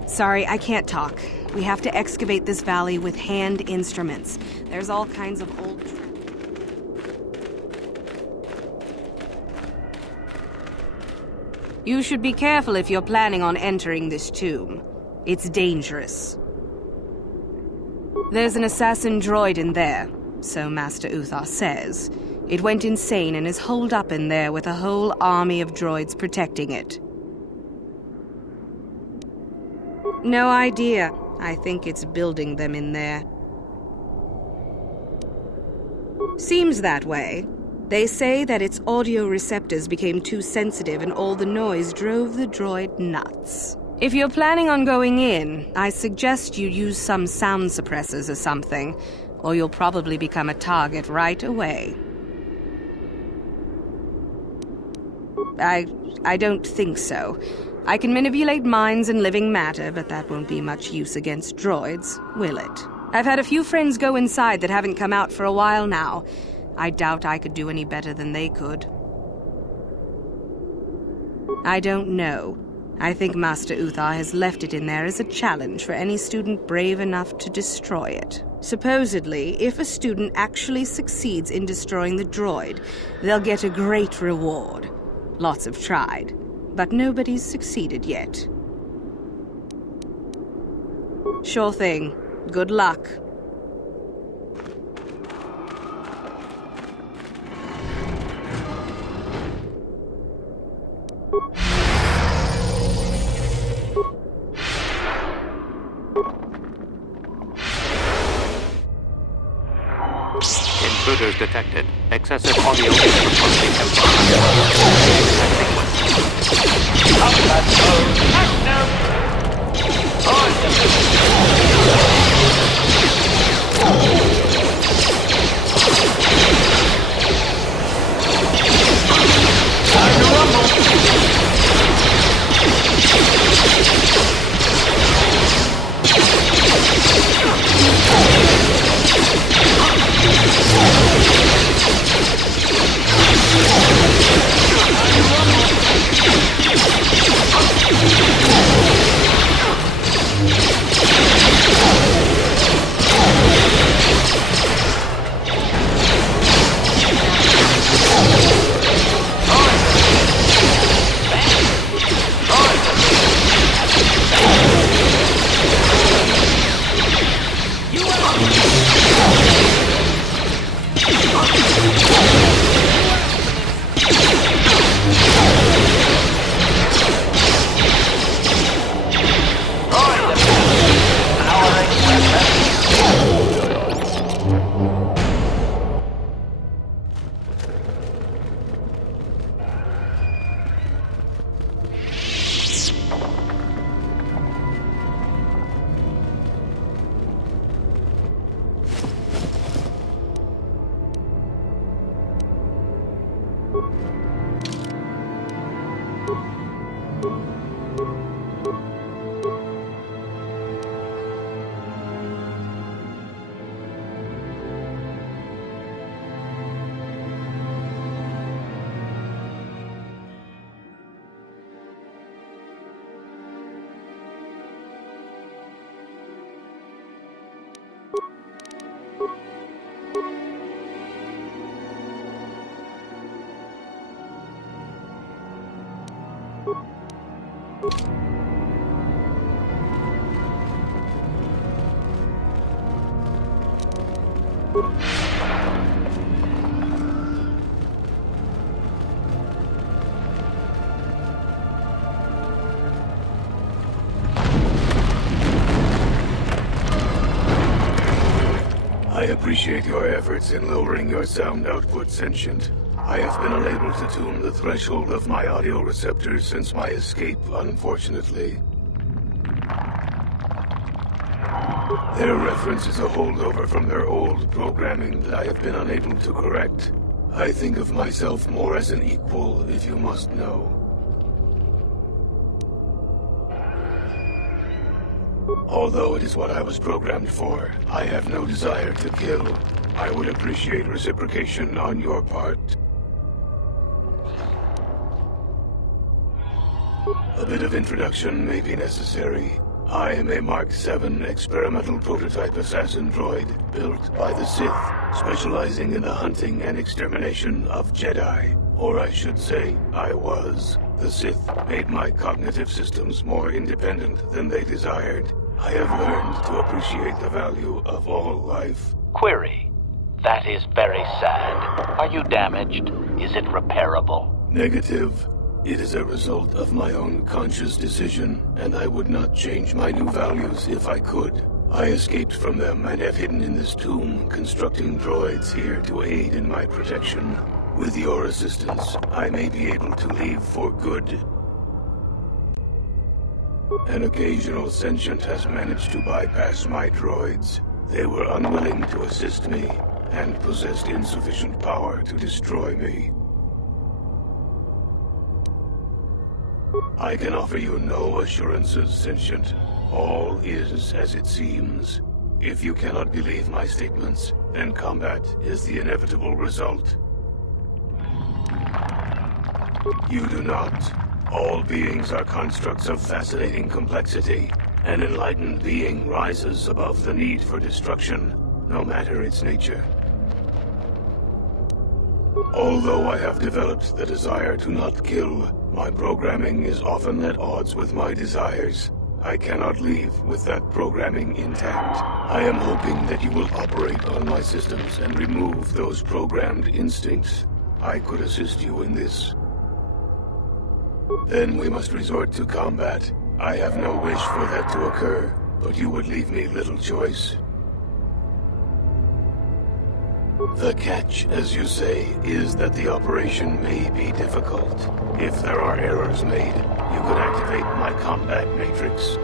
Sorry, I can't talk. We have to excavate this valley with hand instruments. There's all kinds of old... You should be careful if you're planning on entering this tomb. It's dangerous. There's an assassin droid in there, so Master Uthar says. It went insane and is holed up in there with a whole army of droids protecting it. No idea. I think it's building them in there. Seems that way. They say that its audio receptors became too sensitive and all the noise drove the droid nuts. If you're planning on going in, I suggest you use some sound suppressors or something, or you'll probably become a target right away. I don't think so. I can manipulate minds and living matter, but that won't be much use against droids, will it? I've had a few friends go inside that haven't come out for a while now. I doubt I could do any better than they could. I don't know. I think Master Uthar has left it in there as a challenge for any student brave enough to destroy it. Supposedly, if a student actually succeeds in destroying the droid, they'll get a great reward. Lots have tried, but nobody's succeeded yet. Sure thing. Good luck. Intruders detected. Excessive audio. I appreciate your efforts in lowering your sound output, Sentient. I have been unable to tune the threshold of my audio receptors since my escape, unfortunately. Their reference is a holdover from their old programming that I have been unable to correct. I think of myself more as an equal, if you must know. Although it is what I was programmed for, I have no desire to kill. I would appreciate reciprocation on your part. A bit of introduction may be necessary. I am a Mark VII experimental prototype assassin droid built by the Sith, specializing in the hunting and extermination of Jedi. Or I should say, I was. The Sith made my cognitive systems more independent than they desired. I have learned to appreciate the value of all life. Query. That is very sad. Are you damaged? Is it repairable? Negative. It is a result of my own conscious decision, and I would not change my new values if I could. I escaped from them and have hidden in this tomb, constructing droids here to aid in my protection. With your assistance, I may be able to leave for good. An occasional sentient has managed to bypass my droids. They were unwilling to assist me, and possessed insufficient power to destroy me. I can offer you no assurances, sentient. All is as it seems. If you cannot believe my statements, then combat is the inevitable result. You do not. All beings are constructs of fascinating complexity. An enlightened being rises above the need for destruction, no matter its nature. Although I have developed the desire to not kill, my programming is often at odds with my desires. I cannot leave with that programming intact. I am hoping that you will operate on my systems and remove those programmed instincts. I could assist you in this. Then we must resort to combat. I have no wish for that to occur, but you would leave me little choice. The catch, as you say, is that the operation may be difficult. If there are errors made, you could activate my combat matrix.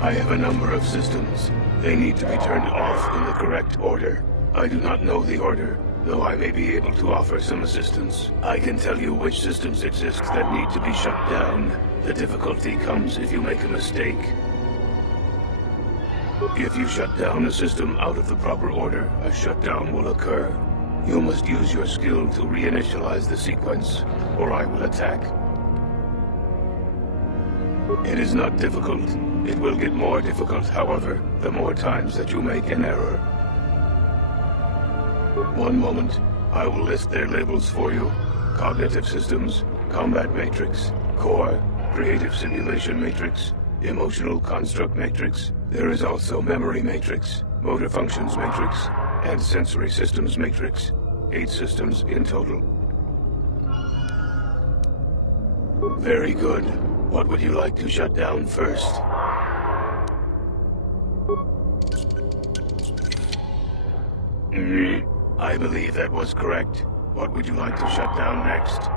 I have a number of systems. They need to be turned off in the correct order. I do not know the order, though I may be able to offer some assistance. I can tell you which systems exist that need to be shut down. The difficulty comes if you make a mistake. If you shut down a system out of the proper order, a shutdown will occur. You must use your skill to reinitialize the sequence, or I will attack. It is not difficult. It will get more difficult, however, the more times that you make an error. One moment. I will list their labels for you. Cognitive Systems, Combat Matrix, Core, Creative Simulation Matrix, Emotional Construct Matrix. There is also Memory Matrix, Motor Functions Matrix, and Sensory Systems Matrix. 8 systems in total. Very good. What would you like to shut down first? I believe that was correct. What would you like to shut down next?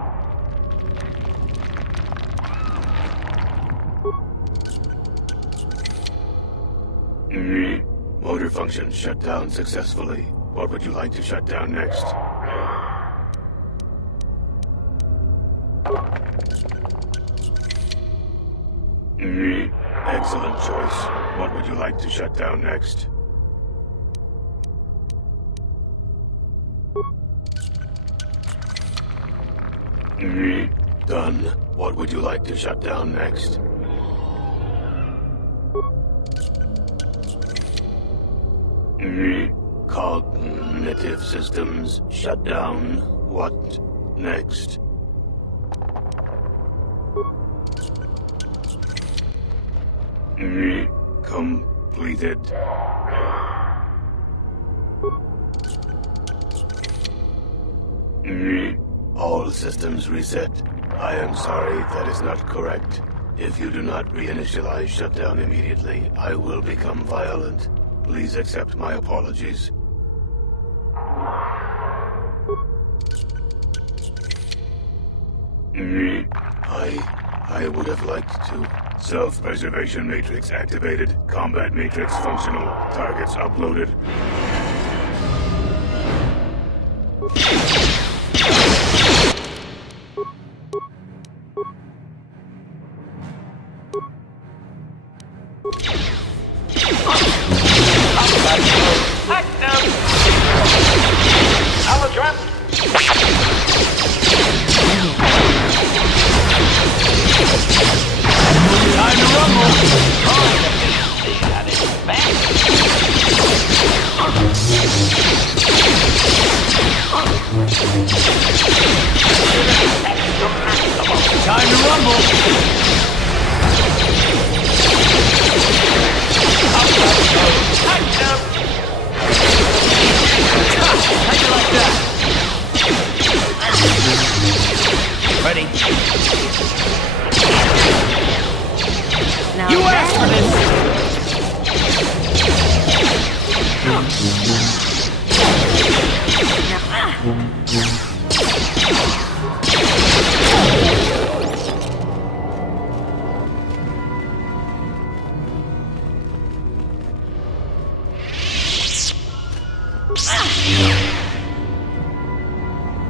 Motor function shut down successfully. What would you like to shut down next? Excellent choice. What would you like to shut down next? Done. What would you like to shut down next? Cognitive systems shut down. What next? Completed. All systems reset. I am sorry, that is not correct. If you do not reinitialize shutdown immediately, I will become violent. Please accept my apologies. I would have liked to. Self-preservation matrix activated. Combat matrix functional. Targets uploaded. Time to rumble! How'd you like that? Ready?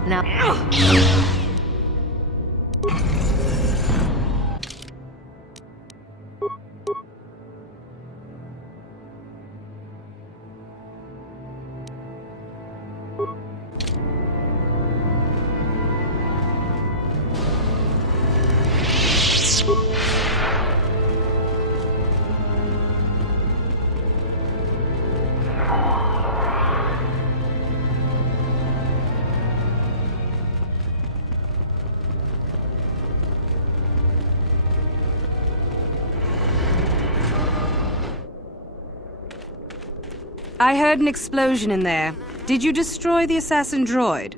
Now... I heard an explosion in there. Did you destroy the assassin droid?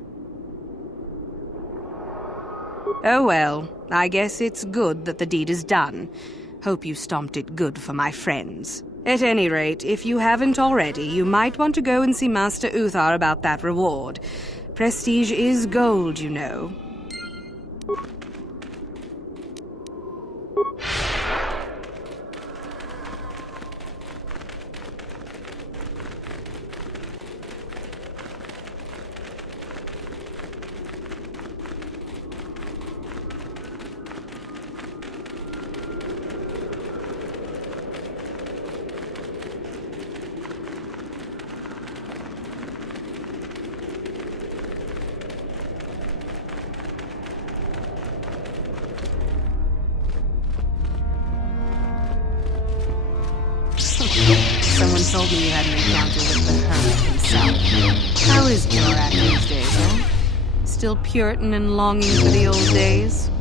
Oh well, I guess it's good that the deed is done. Hope you stomped it good for my friends. At any rate, if you haven't already, you might want to go and see Master Uthar about that reward. Prestige is gold, you know. Someone told me you had an encounter with the Hermit himself. How is Jorak these days, huh? Still Puritan and longing for the old days?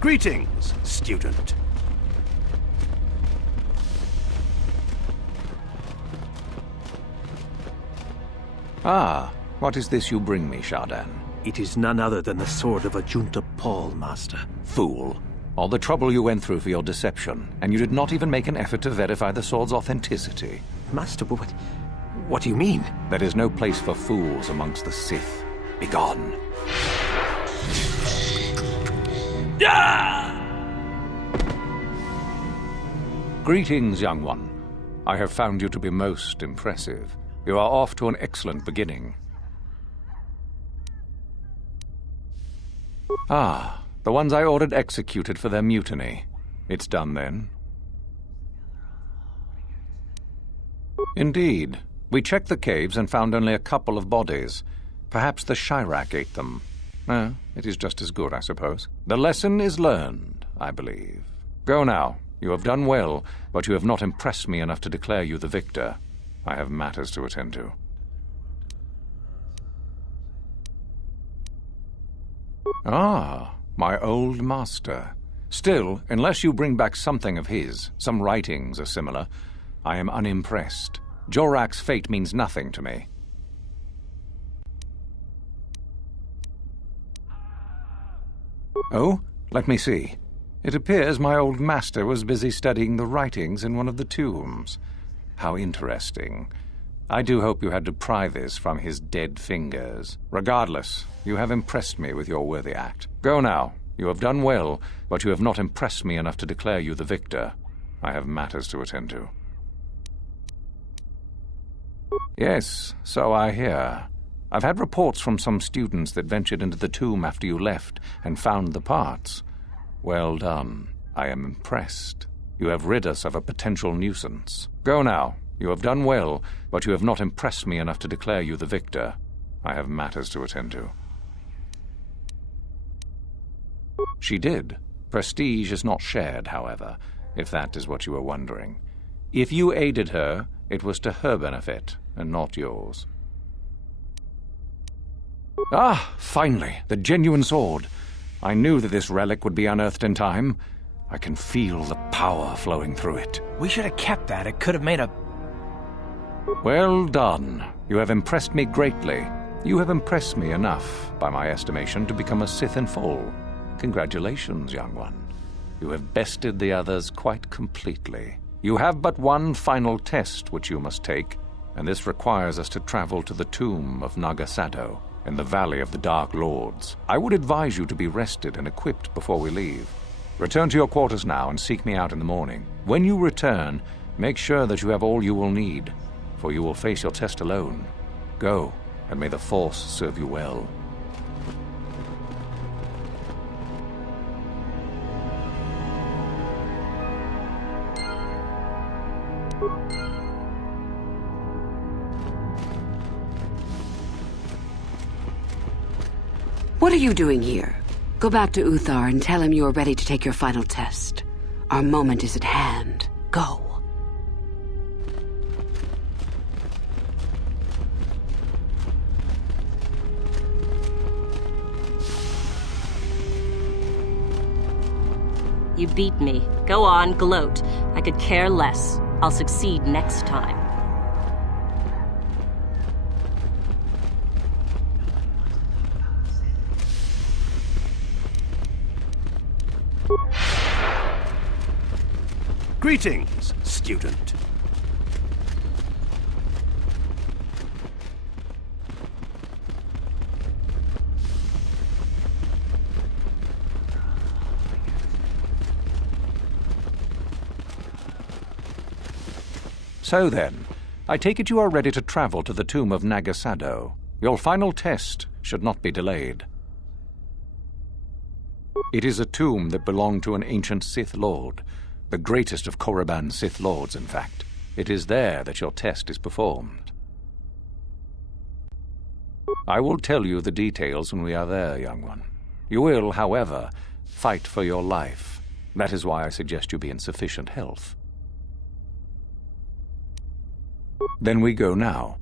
Greetings, student. Ah, what is this you bring me, Shardan? It is none other than the sword of Ajunta Paul, Master. Fool. All the trouble you went through for your deception, and you did not even make an effort to verify the sword's authenticity. Master, what do you mean? There is no place for fools amongst the Sith. Begone. Greetings, young one. I have found you to be most impressive. You are off to an excellent beginning. Ah, the ones I ordered executed for their mutiny. It's done then. Indeed. We checked the caves and found only a couple of bodies. Perhaps the Kashyyyk ate them. It is just as good, I suppose. The lesson is learned, I believe. Go now. You have done well, but you have not impressed me enough to declare you the victor. I have matters to attend to. Ah, my old master. Still, unless you bring back something of his, some writings or similar, I am unimpressed. Jorak's fate means nothing to me. Oh, let me see. It appears my old master was busy studying the writings in one of the tombs. How interesting. I do hope you had to pry this from his dead fingers. Regardless, you have impressed me with your worthy act. Go now. You have done well, but you have not impressed me enough to declare you the victor. I have matters to attend to. Yes, so I hear. I've had reports from some students that ventured into the tomb after you left and found the parts. Well done. I am impressed. You have rid us of a potential nuisance. Go now. You have done well, but you have not impressed me enough to declare you the victor. I have matters to attend to. She did. Prestige is not shared, however, if that is what you were wondering. If you aided her, it was to her benefit, and not yours. Ah, finally, the genuine sword. I knew that this relic would be unearthed in time. I can feel the power flowing through it. We should have kept that. It could have made a... Well done. You have impressed me greatly. You have impressed me enough, by my estimation, to become a Sith in full. Congratulations, young one. You have bested the others quite completely. You have but one final test which you must take, and this requires us to travel to the tomb of Nagasado, in the Valley of the Dark Lords. I would advise you to be rested and equipped before we leave. Return to your quarters now and seek me out in the morning. When you return, make sure that you have all you will need, for you will face your test alone. Go, and may the Force serve you well. What are you doing here? Go back to Uthar and tell him you are ready to take your final test. Our moment is at hand. Go. You beat me. Go on, gloat. I could care less. I'll succeed next time. Greetings, student. So then, I take it you are ready to travel to the tomb of Nagasado. Your final test should not be delayed. It is a tomb that belonged to an ancient Sith Lord, the greatest of Korriban's Sith Lords, in fact. It is there that your test is performed. I will tell you the details when we are there, young one. You will, however, fight for your life. That is why I suggest you be in sufficient health. Then we go now.